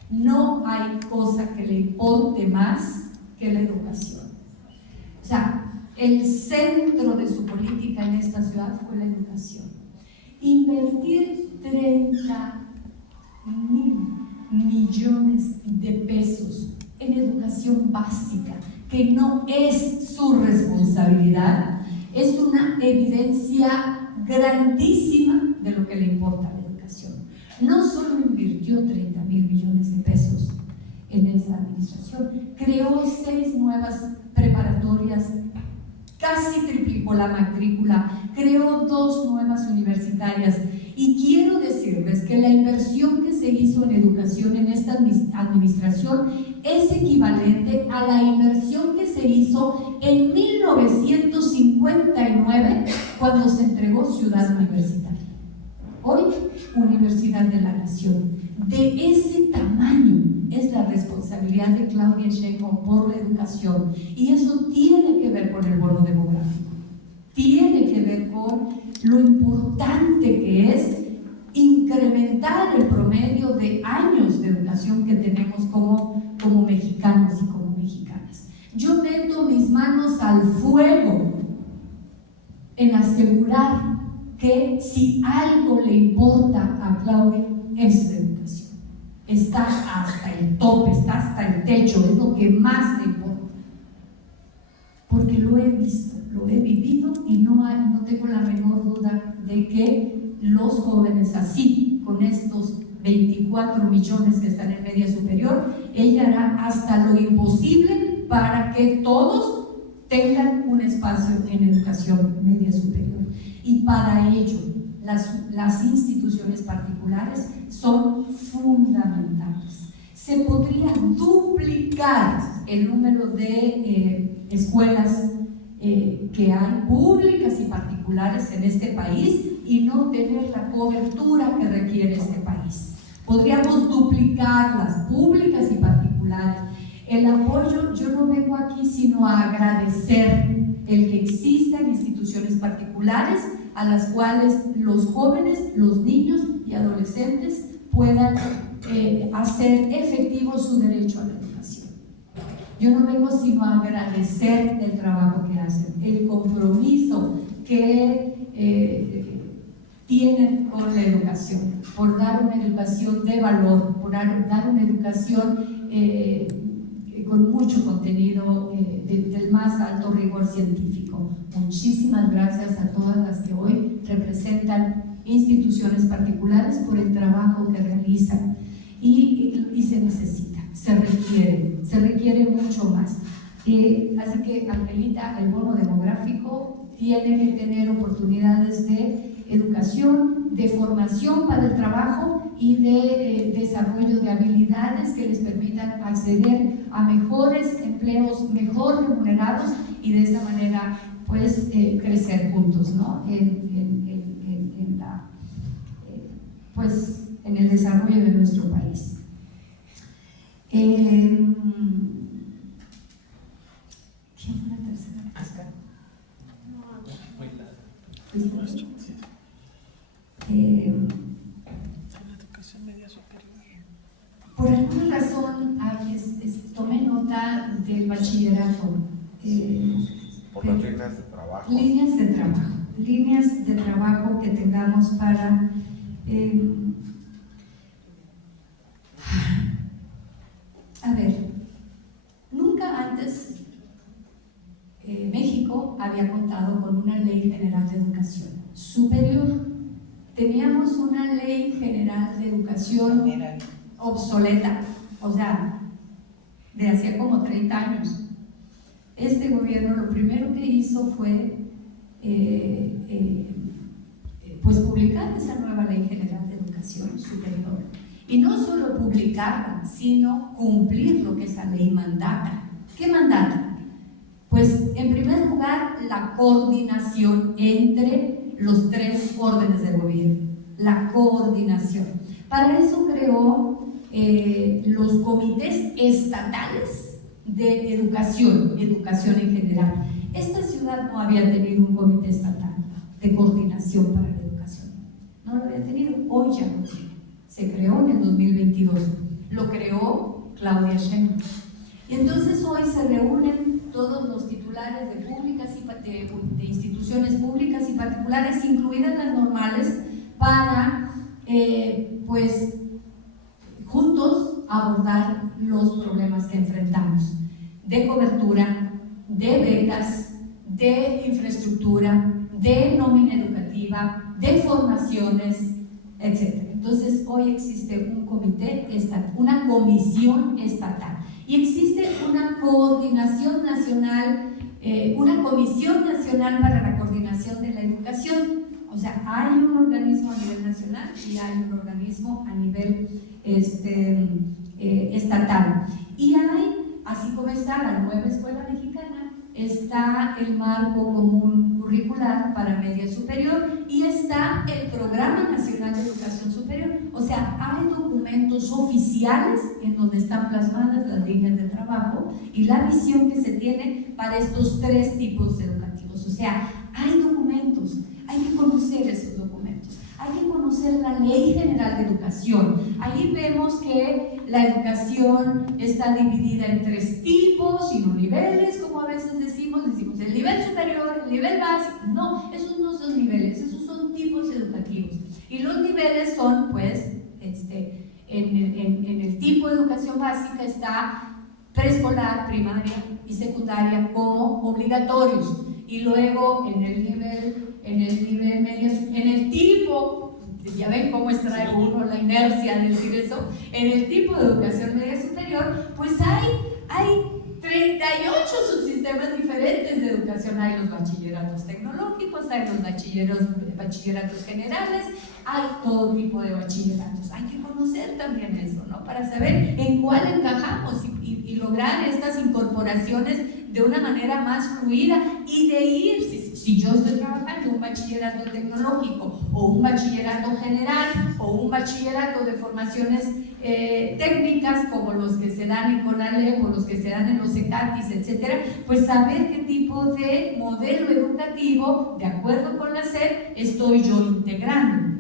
No hay cosa que le importe más que la educación. O sea, el centro de su política en esta ciudad fue la educación. Invertir 30,000 millones de pesos en educación básica, que no es su responsabilidad, es una evidencia grandísima de lo que le importa a la educación. no solo invirtió 30,000 millones de pesos en esa administración, creó 6 nuevas preparatorias, casi triplicó la matrícula, creó 2 nuevas universitarias. Y quiero decirles que la inversión que se hizo en educación en esta administración es equivalente a la inversión que se hizo en 1959 cuando se entregó Ciudad Universitaria. Hoy, Universidad de la Nación. De ese tamaño es la responsabilidad de Claudia Sheinbaum por la educación, y eso tiene que ver con el bono demográfico, tiene que ver con lo importante que es incrementar el promedio de años de educación que tenemos como mexicanos y como mexicanas. Yo meto mis manos al fuego en asegurar que si algo le importa a Claudia es la educación. Está hasta el tope, está hasta el techo, es lo que más le importa. Porque lo he visto, lo he vivido, y no tengo la menor duda de que los jóvenes así, con estos 24 millones que están en media superior, ella hará hasta lo imposible para que todos tengan un espacio en educación media superior. Y para ello, las instituciones particulares son fundamentales. Se podría duplicar el número de escuelas que hay, públicas y particulares en este país, y no tener la cobertura que requiere este país. Podríamos duplicarlas, públicas y particulares. El apoyo, yo no vengo aquí sino a agradecer el que existan instituciones particulares a las cuales los jóvenes, los niños y adolescentes puedan hacer efectivo su derecho a la educación. Yo no vengo sino a agradecer el trabajo que hacen, el compromiso que tienen con la educación, por dar una educación de valor, por dar una educación con mucho contenido del más alto rigor científico. Muchísimas gracias a todas las que hoy representan instituciones particulares por el trabajo que realizan, y se necesita, se requiere mucho más. Así que, Angelita, el bono demográfico tiene que tener oportunidades de educación, de formación para el trabajo y de desarrollo de habilidades que les permitan acceder a mejores empleos, mejor remunerados, y de esa manera pues crecer juntos, ¿no? En el desarrollo de nuestro país. ¿Quién fue la tercera? Por alguna razón tomé nota del bachillerato. Por las líneas de trabajo. Líneas de trabajo que tengamos para a ver, nunca antes México había contado con una ley general de educación superior. Teníamos una ley general de educación obsoleta, o sea, de hacía como 30 años. Este gobierno lo primero que hizo fue pues publicar esa nueva ley general de educación superior, y no solo publicarla, sino cumplir lo que esa ley mandata. ¿Qué mandata? Pues en primer lugar, la coordinación entre los 3 órdenes de gobierno, la coordinación. Para eso creó los comités estatales de educación en general. Esta ciudad no había tenido un comité estatal de coordinación para la educación, no lo había tenido, hoy ya lo tiene. Se creó en el 2022, lo creó Claudia Sheinbaum. Y entonces hoy se reúnen todos los titulares de instituciones públicas y particulares, incluidas las normales, para pues juntos abordar los problemas que enfrentamos, de cobertura, de becas, de infraestructura, de nómina educativa, de formaciones, etc. Entonces, hoy existe un comité estatal, una comisión estatal, y existe una coordinación nacional, una comisión nacional para la coordinación de la educación. O sea, hay un organismo a nivel nacional y hay un organismo a nivel estatal. Y hay, así como está la nueva escuela mexicana, está el marco común curricular para media superior y está el Programa Nacional de Educación Superior. O sea, hay documentos oficiales en donde están plasmadas las líneas de trabajo y la visión que se tiene para estos 3 tipos educativos. O sea, hay documentos, hay que conocer esos documentos, hay que conocer la Ley General de Educación. Ahí vemos que la educación está dividida en 3 tipos y no niveles, como a veces decimos el nivel superior, el nivel básico. No, esos no son niveles, esos son tipos educativos. Y los niveles son, pues, en el tipo de educación básica está preescolar, primaria y secundaria como obligatorios. Y luego en el nivel medio, en el tipo, ya ven cómo extrae uno la inercia de decir eso, en el tipo de educación media superior, pues hay 38 subsistemas diferentes de educación. Hay los bachilleratos tecnológicos, hay los bachilleratos generales, hay todo tipo de bachilleratos. Hay que conocer también eso, ¿no? Para saber en cuál encajamos y lograr estas incorporaciones de una manera más fluida y de ir, si yo estoy trabajando un bachillerato tecnológico o un bachillerato general o un bachillerato de formaciones técnicas como los que se dan en CONALEP o los que se dan en los ECATIS, etcétera, pues saber qué tipo de modelo educativo, de acuerdo con la SEP, estoy yo integrando.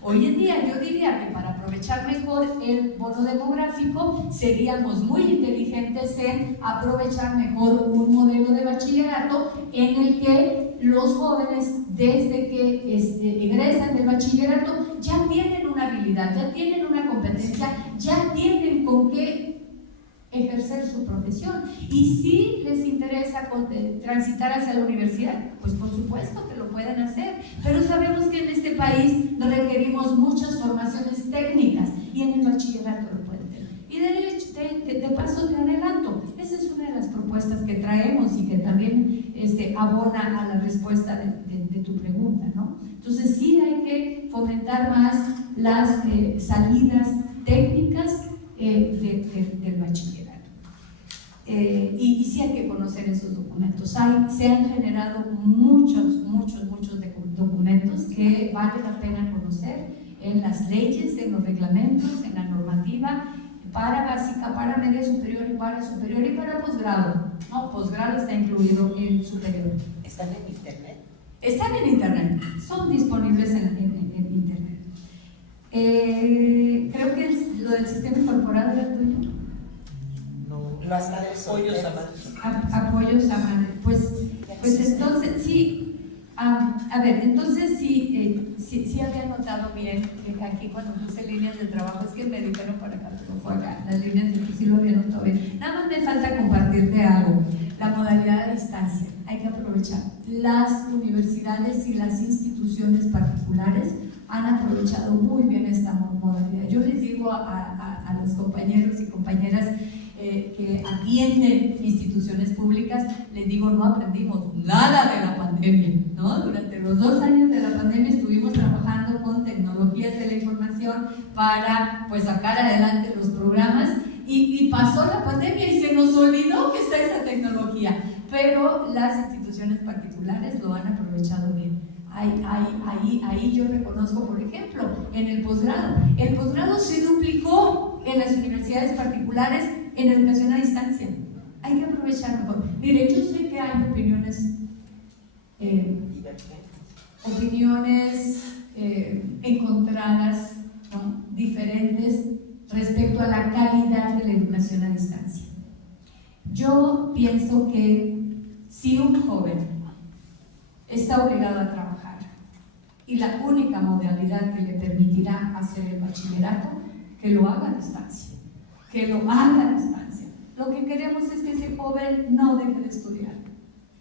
Hoy en día yo diría que para aprovechar mejor el bono demográfico seríamos muy inteligentes en aprovechar mejor un modelo de bachillerato en el que los jóvenes desde que egresan del bachillerato ya tienen una habilidad, ya tienen una competencia, ya tienen con qué ejercer su profesión. Y si les interesa transitar hacia la universidad, pues por supuesto que lo pueden hacer, pero sabemos que en este país requerimos muchas formaciones técnicas y en el bachillerato lo pueden tener. Y de paso te adelanto, esa es una de las propuestas que traemos y que también abona a la respuesta de tu pregunta, ¿no? Entonces sí hay que fomentar más las salidas técnicas del bachillerato. Y sí hay que conocer esos documentos. Se han generado muchos documentos que vale la pena conocer en las leyes, en los reglamentos, en la normativa, para básica, para media superior y para posgrado. No, posgrado está incluido en superior. ¿Están en internet? Están en internet, son disponibles en internet. Creo que lo del sistema incorporado era tuyo. Las madres Apoyos a madres. Apoyos a madres. Pues entonces sí. A ver, entonces sí había notado bien que aquí cuando puse líneas de trabajo, es que me dijeron para acá, pero fue acá, las líneas de sí lo había notado bien. Nada más me falta compartirte algo, la modalidad a distancia, hay que aprovechar. Las universidades y las instituciones particulares han aprovechado muy bien esta modalidad. Yo les digo a los compañeros y compañeras que atienden instituciones públicas, les digo, no aprendimos nada de la pandemia, ¿no? Durante los 2 años de la pandemia estuvimos trabajando con tecnologías de la información para, pues, sacar adelante los programas y pasó la pandemia y se nos olvidó que está esa tecnología, pero las instituciones particulares lo han aprovechado bien. Ahí yo reconozco, por ejemplo, en el posgrado se duplicó en las universidades particulares en educación a distancia. Hay que aprovechar mejor. Mire, yo sé que hay opiniones encontradas, ¿no? Diferentes respecto a la calidad de la educación a distancia. Yo pienso que si un joven está obligado a trabajar y la única modalidad que le permitirá hacer el bachillerato, que lo haga a distancia, Lo que queremos es que ese joven no deje de estudiar.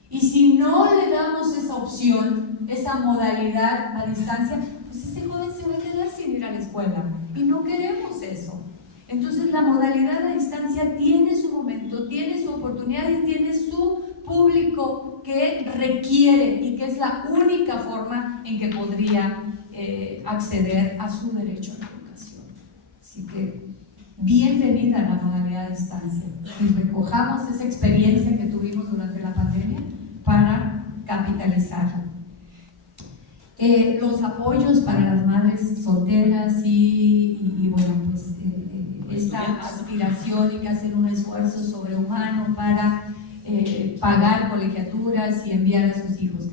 Y si no le damos esa opción, esa modalidad a distancia, pues ese joven se se va a quedar sin ir a la escuela y no queremos eso. Entonces la modalidad a distancia tiene su momento, tiene su oportunidad y tiene su público que requiere y que es la única forma en que podría acceder a su derecho a la educación. Así que bienvenida a la modalidad a distancia y recojamos esa experiencia que tuvimos durante la pandemia para capitalizarla. Los apoyos para las madres solteras y bueno, pues esta aspiración y que hacen un esfuerzo sobrehumano para pagar colegiaturas y enviar a sus hijos.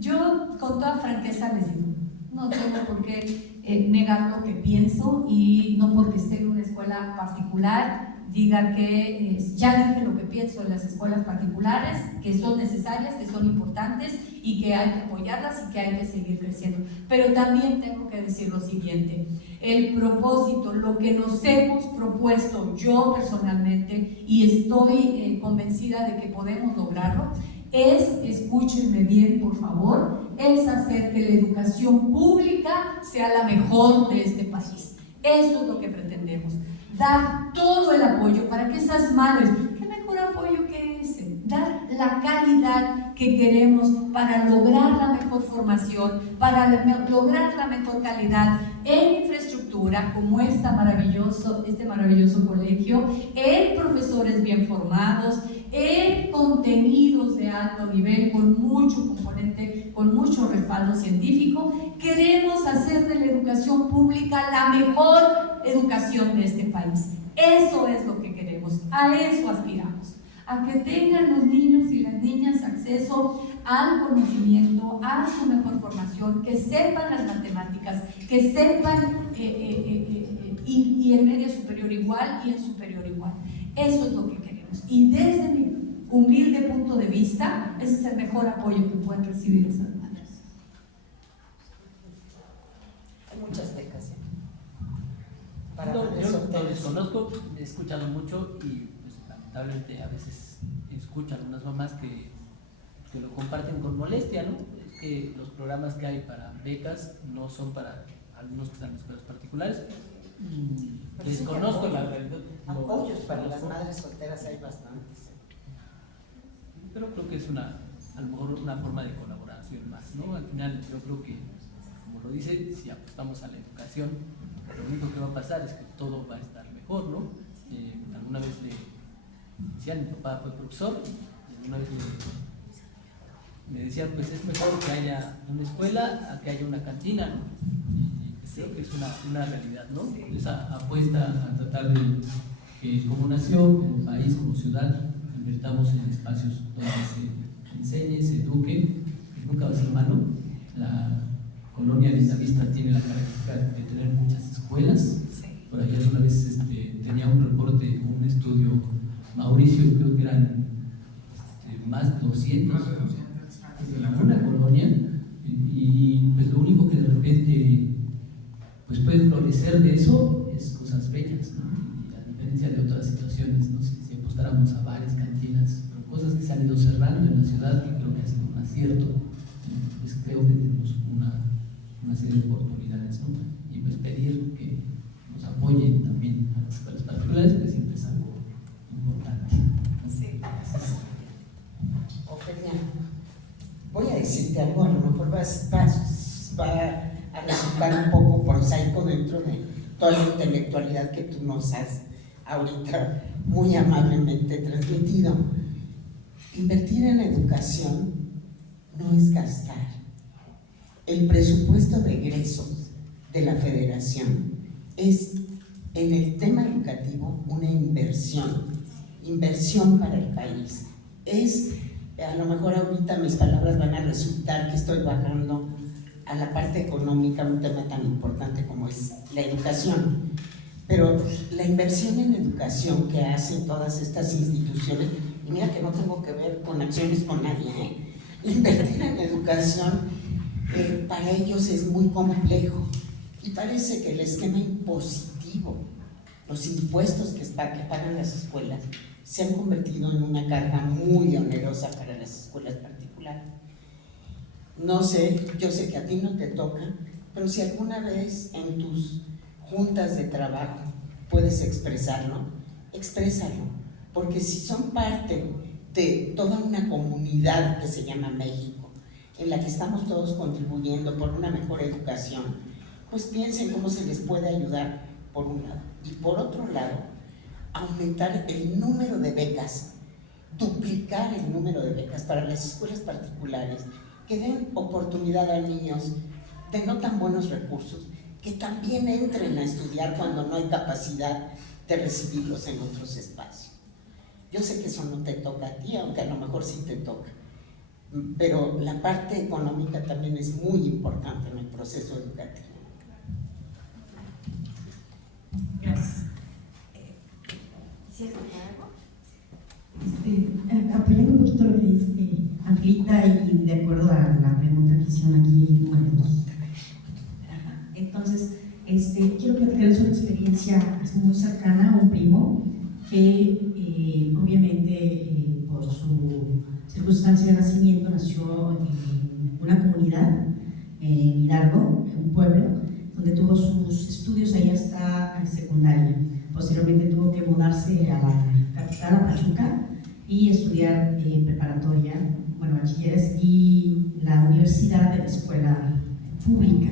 Yo con toda franqueza les digo, no tengo por qué negar lo que pienso y no porque esté en una escuela particular diga que ya dije lo que pienso en las escuelas particulares, que son necesarias, que son importantes y que hay que apoyarlas y que hay que seguir creciendo. Pero también tengo que decir lo siguiente, el propósito, lo que nos hemos propuesto yo personalmente y estoy convencida de que podemos lograrlo, es, escúchenme bien por favor, es hacer que la educación pública sea la mejor de este país. Eso es lo que pretendemos. Dar todo el apoyo para que esas madres, ¿qué mejor apoyo que ese? Dar la calidad que queremos para lograr la mejor formación, para lograr la mejor calidad en infraestructura como este maravilloso colegio, en profesores bien formados, en contenidos de alto nivel con mucho componente, con mucho respaldo científico. Queremos hacer de la educación pública la mejor educación de este país. Eso es lo que queremos, a eso aspiramos, a que tengan los niños y las niñas acceso al conocimiento, a su mejor formación, que sepan las matemáticas, que sepan y en media superior igual y en superior igual. Eso es lo que queremos. Y desde mi humilde punto de vista, ese es el mejor apoyo que pueden recibir esas madres. Hay muchas becas, Yo lo desconozco, he escuchado mucho y pues, lamentablemente a veces escucho a algunas mamás que lo comparten con molestia, ¿no? Es que los programas que hay para becas no son para alumnos que están en escuelas particulares. Desconozco la realidad. Apoyos para las madres solteras hay bastantes. Pero creo que es a lo mejor una forma de colaboración más, ¿no? Al final yo creo que, como lo dice, si apostamos a la educación, lo único que va a pasar es que todo va a estar mejor, ¿no? Alguna vez le decían, mi papá fue profesor, y alguna vez me decían, pues es mejor que haya una escuela a que haya una cantina, ¿no? Y creo que es una realidad, ¿no? Esa apuesta a tratar de que como nación, como país, como ciudad, invirtamos en espacios donde se enseñe, se eduque, pues nunca va a ser malo. La colonia Lindavista tiene la característica de tener muchas escuelas. Por allá una vez tenía un reporte, un estudio, Mauricio, creo que eran más de 200 en una colonia, y pues lo único que de repente pues puede florecer de eso es cosas bellas, ¿no? Y a diferencia de otras situaciones, no sé si apostáramos a bares, cantinas, pero cosas que se han ido cerrando en la ciudad, que creo que ha sido un acierto, pues creo que tenemos una serie de oportunidades, ¿no? Y pues pedir que nos apoyen también a las escuelas particulares, pues siempre es algo importante. Sí. Ofelia, voy a decirte algo, a lo mejor va a resultar un poco prosaico dentro de toda la intelectualidad que tú nos has ahorita muy amablemente transmitido. Invertir en educación no es gastar. El presupuesto de egresos de la Federación es, en el tema educativo, una inversión para el país. Es, a lo mejor ahorita mis palabras van a resultar que estoy bajando a la parte económica un tema tan importante como es la educación, pero la inversión en educación que hacen todas estas instituciones, y mira que no tengo que ver con acciones con nadie, invertir en educación para ellos es muy complejo y parece que el esquema impositivo, los impuestos que pagan las escuelas, se han convertido en una carga muy onerosa para las escuelas particulares. No sé, yo sé que a ti no te toca, pero si alguna vez en tus juntas de trabajo puedes expresarlo, exprésalo, porque si son parte de toda una comunidad que se llama México, en la que estamos todos contribuyendo por una mejor educación, pues piensen cómo se les puede ayudar por un lado. Y por otro lado, aumentar el número de becas, duplicar el número de becas para las escuelas particulares, que den oportunidad a niños de no tan buenos recursos, que también entren a estudiar cuando no hay capacidad de recibirlos en otros espacios. Yo sé que eso no te toca a ti, aunque a lo mejor sí te toca, pero la parte económica también es muy importante en el proceso educativo. Gracias. Apoyando un poquito lo que dice Angelita y de acuerdo a la pregunta que hicieron aquí, número 2. Entonces, quiero platicarles una experiencia muy cercana a un primo que obviamente por su circunstancia de nacimiento nació en una comunidad, en Hidalgo, en un pueblo, donde tuvo sus estudios ahí hasta secundaria. Posteriormente tuvo que mudarse a la capital, a Pachuca, y estudiar preparatoria, bueno, bachilleres y la universidad de la escuela pública.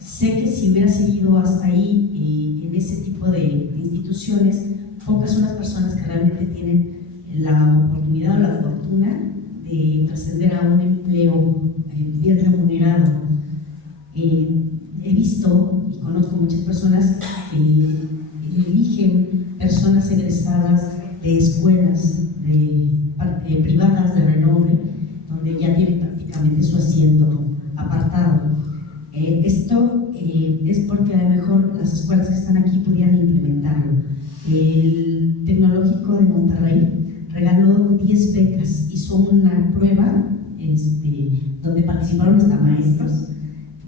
Sé que si hubiera seguido hasta ahí en ese tipo de instituciones, pocas son las personas que realmente tienen la oportunidad o la fortuna de trascender a un empleo bien remunerado. He visto y conozco muchas personas que eligen personas egresadas de escuelas privadas de renombre, donde ya tienen prácticamente su asiento apartado. Esto es porque a lo mejor las escuelas que están aquí podrían implementarlo. El Tecnológico de Monterrey regaló 10 becas, hizo una prueba donde participaron hasta maestros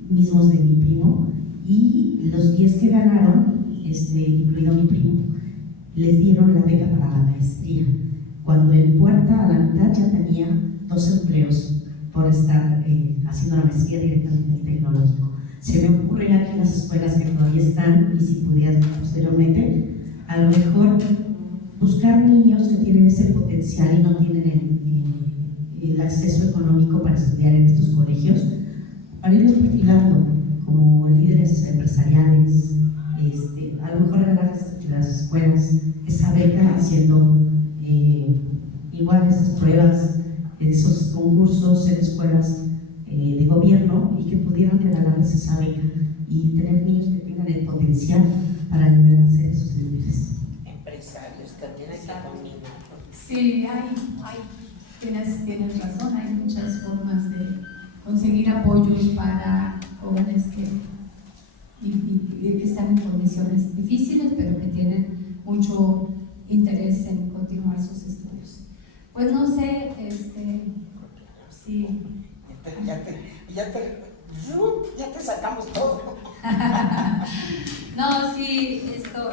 mismos de mi primo, y los 10 que ganaron, incluido mi primo, les dieron la beca para la maestría, cuando en puerta a la mitad ya tenía 2 empleos por estar haciendo la maestría directamente en el Tecnológico. Se me ocurre aquí en las escuelas que todavía están, y si pudieran posteriormente, a lo mejor buscar niños que tienen ese potencial y no tienen el acceso económico para estudiar en estos colegios, para irlos perfilando como líderes empresariales, a lo mejor regalar las escuelas esa beca haciendo igual esas pruebas, esos concursos en escuelas de gobierno, y que pudieran regalarles esa beca y tener niños que tengan el potencial para llegar a ser esos líderes. Empresarios que tienen que combinar. Sí, tienes razón, hay muchas formas de conseguir apoyos para jóvenes que están en condiciones difíciles, pero que tienen mucho interés en continuar sus estudios. Pues no sé, sí. Ya te sacamos todo. No, sí,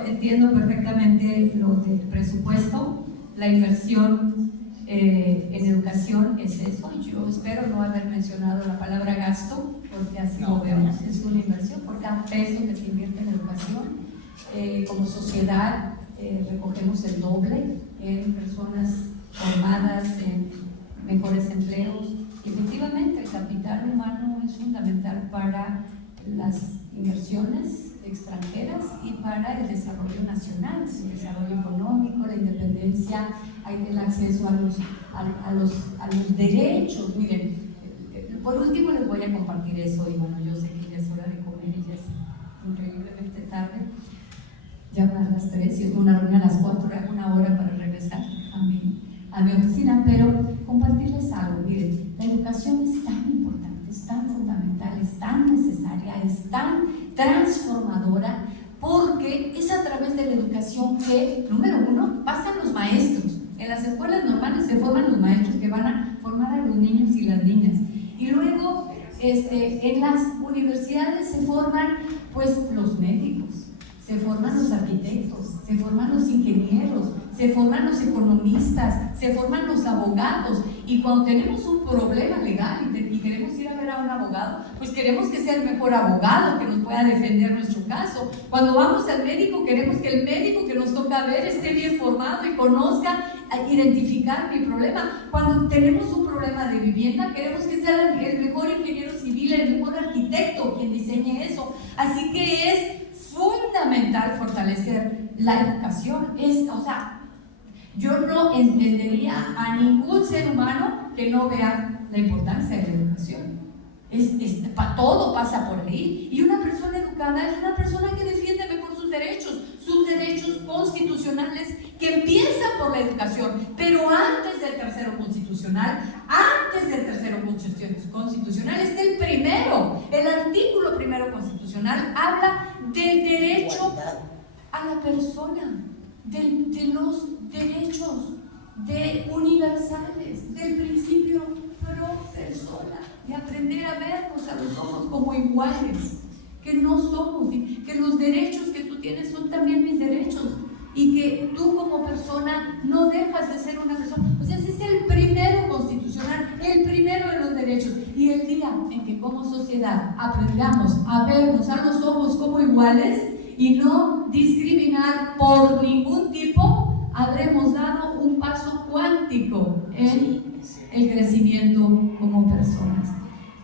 entiendo perfectamente lo del presupuesto, la inversión en educación es eso. Yo espero no haber mencionado la palabra gasto, porque así lo vemos, es una inversión por cada peso que se invierte en educación. Como sociedad recogemos el doble en personas formadas, en mejores empleos. Efectivamente, el capital humano es fundamental para las inversiones extranjeras y para el desarrollo nacional, el desarrollo económico, la independencia, hay el acceso a los derechos. Miren, por último les voy a compartir eso, y bueno, yo sé que ya es hora de comer y ya es increíblemente tarde, ya van las 3 y una reunión a las 4, una hora para regresar a mi oficina, pero compartirles algo. Miren, la educación es tan importante, es tan fundamental, es tan necesaria, es tan transformadora, porque es a través de la educación que, número 1, pasan los maestros. En las escuelas normales se forman los maestros que van a formar a los niños y las niñas. Y luego, en las universidades se forman, pues, los médicos, se forman los arquitectos, se forman los ingenieros, se forman los economistas, se forman los abogados. Y cuando tenemos un problema legal y queremos ir a ver a un abogado, pues queremos que sea el mejor abogado que nos pueda defender nuestro caso. Cuando vamos al médico, queremos que el médico que nos toca ver esté bien formado y conozca identificar mi problema. Cuando tenemos un problema de vivienda, queremos que sea el mejor ingeniero civil, el mejor arquitecto quien diseñe eso. Así que es fundamental fortalecer la educación. O sea, yo no entendería a ningún ser humano que no vea la importancia de la educación. Todo pasa por ahí. Y una persona educada es una persona que defiende mejor sus derechos constitucionales, que empiezan por la educación. Pero antes del tercero constitucional está el primero. El artículo primero constitucional habla del derecho a la persona, de los derechos universales, del principio pro persona, de aprender a vernos a los ojos como iguales, que no somos, que los derechos que tú tienes son también mis derechos, y que tú como persona no dejas de ser una persona. O sea, ese es el primero constitucional, el primero de los derechos. Y el día en que como sociedad aprendamos a vernos a los ojos como iguales y no discriminar por ningún tipo, habremos dado un paso cuántico en el crecimiento como personas.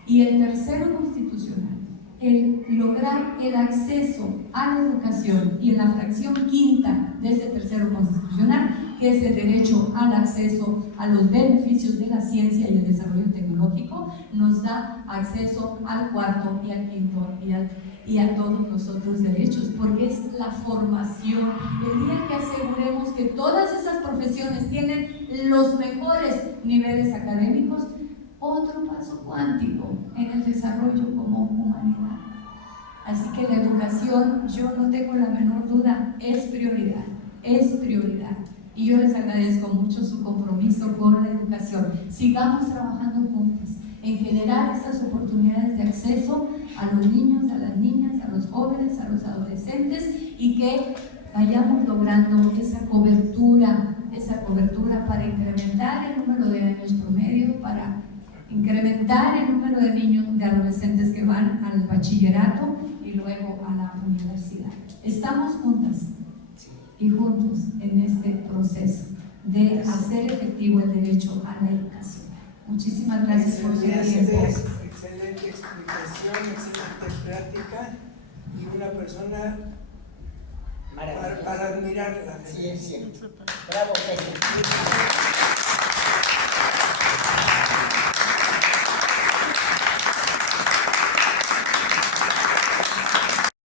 Y el tercero constitucional, el lograr el acceso a la educación, y en la fracción quinta de ese tercero constitucional, que es el derecho al acceso a los beneficios de la ciencia y el desarrollo tecnológico, nos da acceso al cuarto y al quinto y a todos los otros derechos, porque es la formación. El día que aseguremos que todas esas profesiones tienen los mejores niveles académicos, otro paso cuántico en el desarrollo como humanidad. Así que la educación, yo no tengo la menor duda, es prioridad. Y yo les agradezco mucho su compromiso con la educación. Sigamos trabajando juntos en generar estas oportunidades de acceso a los niños, a las niñas, a los jóvenes, a los adolescentes, y que vayamos logrando esa cobertura para incrementar el número de años promedio, para incrementar el número de niños, de adolescentes que van al bachillerato y luego a la universidad. Estamos juntas y juntos en este proceso de hacer efectivo el derecho a la educación. Muchísimas gracias por su tiempo. Excelente explicación, excelente práctica y una persona para admirarla. Sí, es cierto. Bravo, Pedro.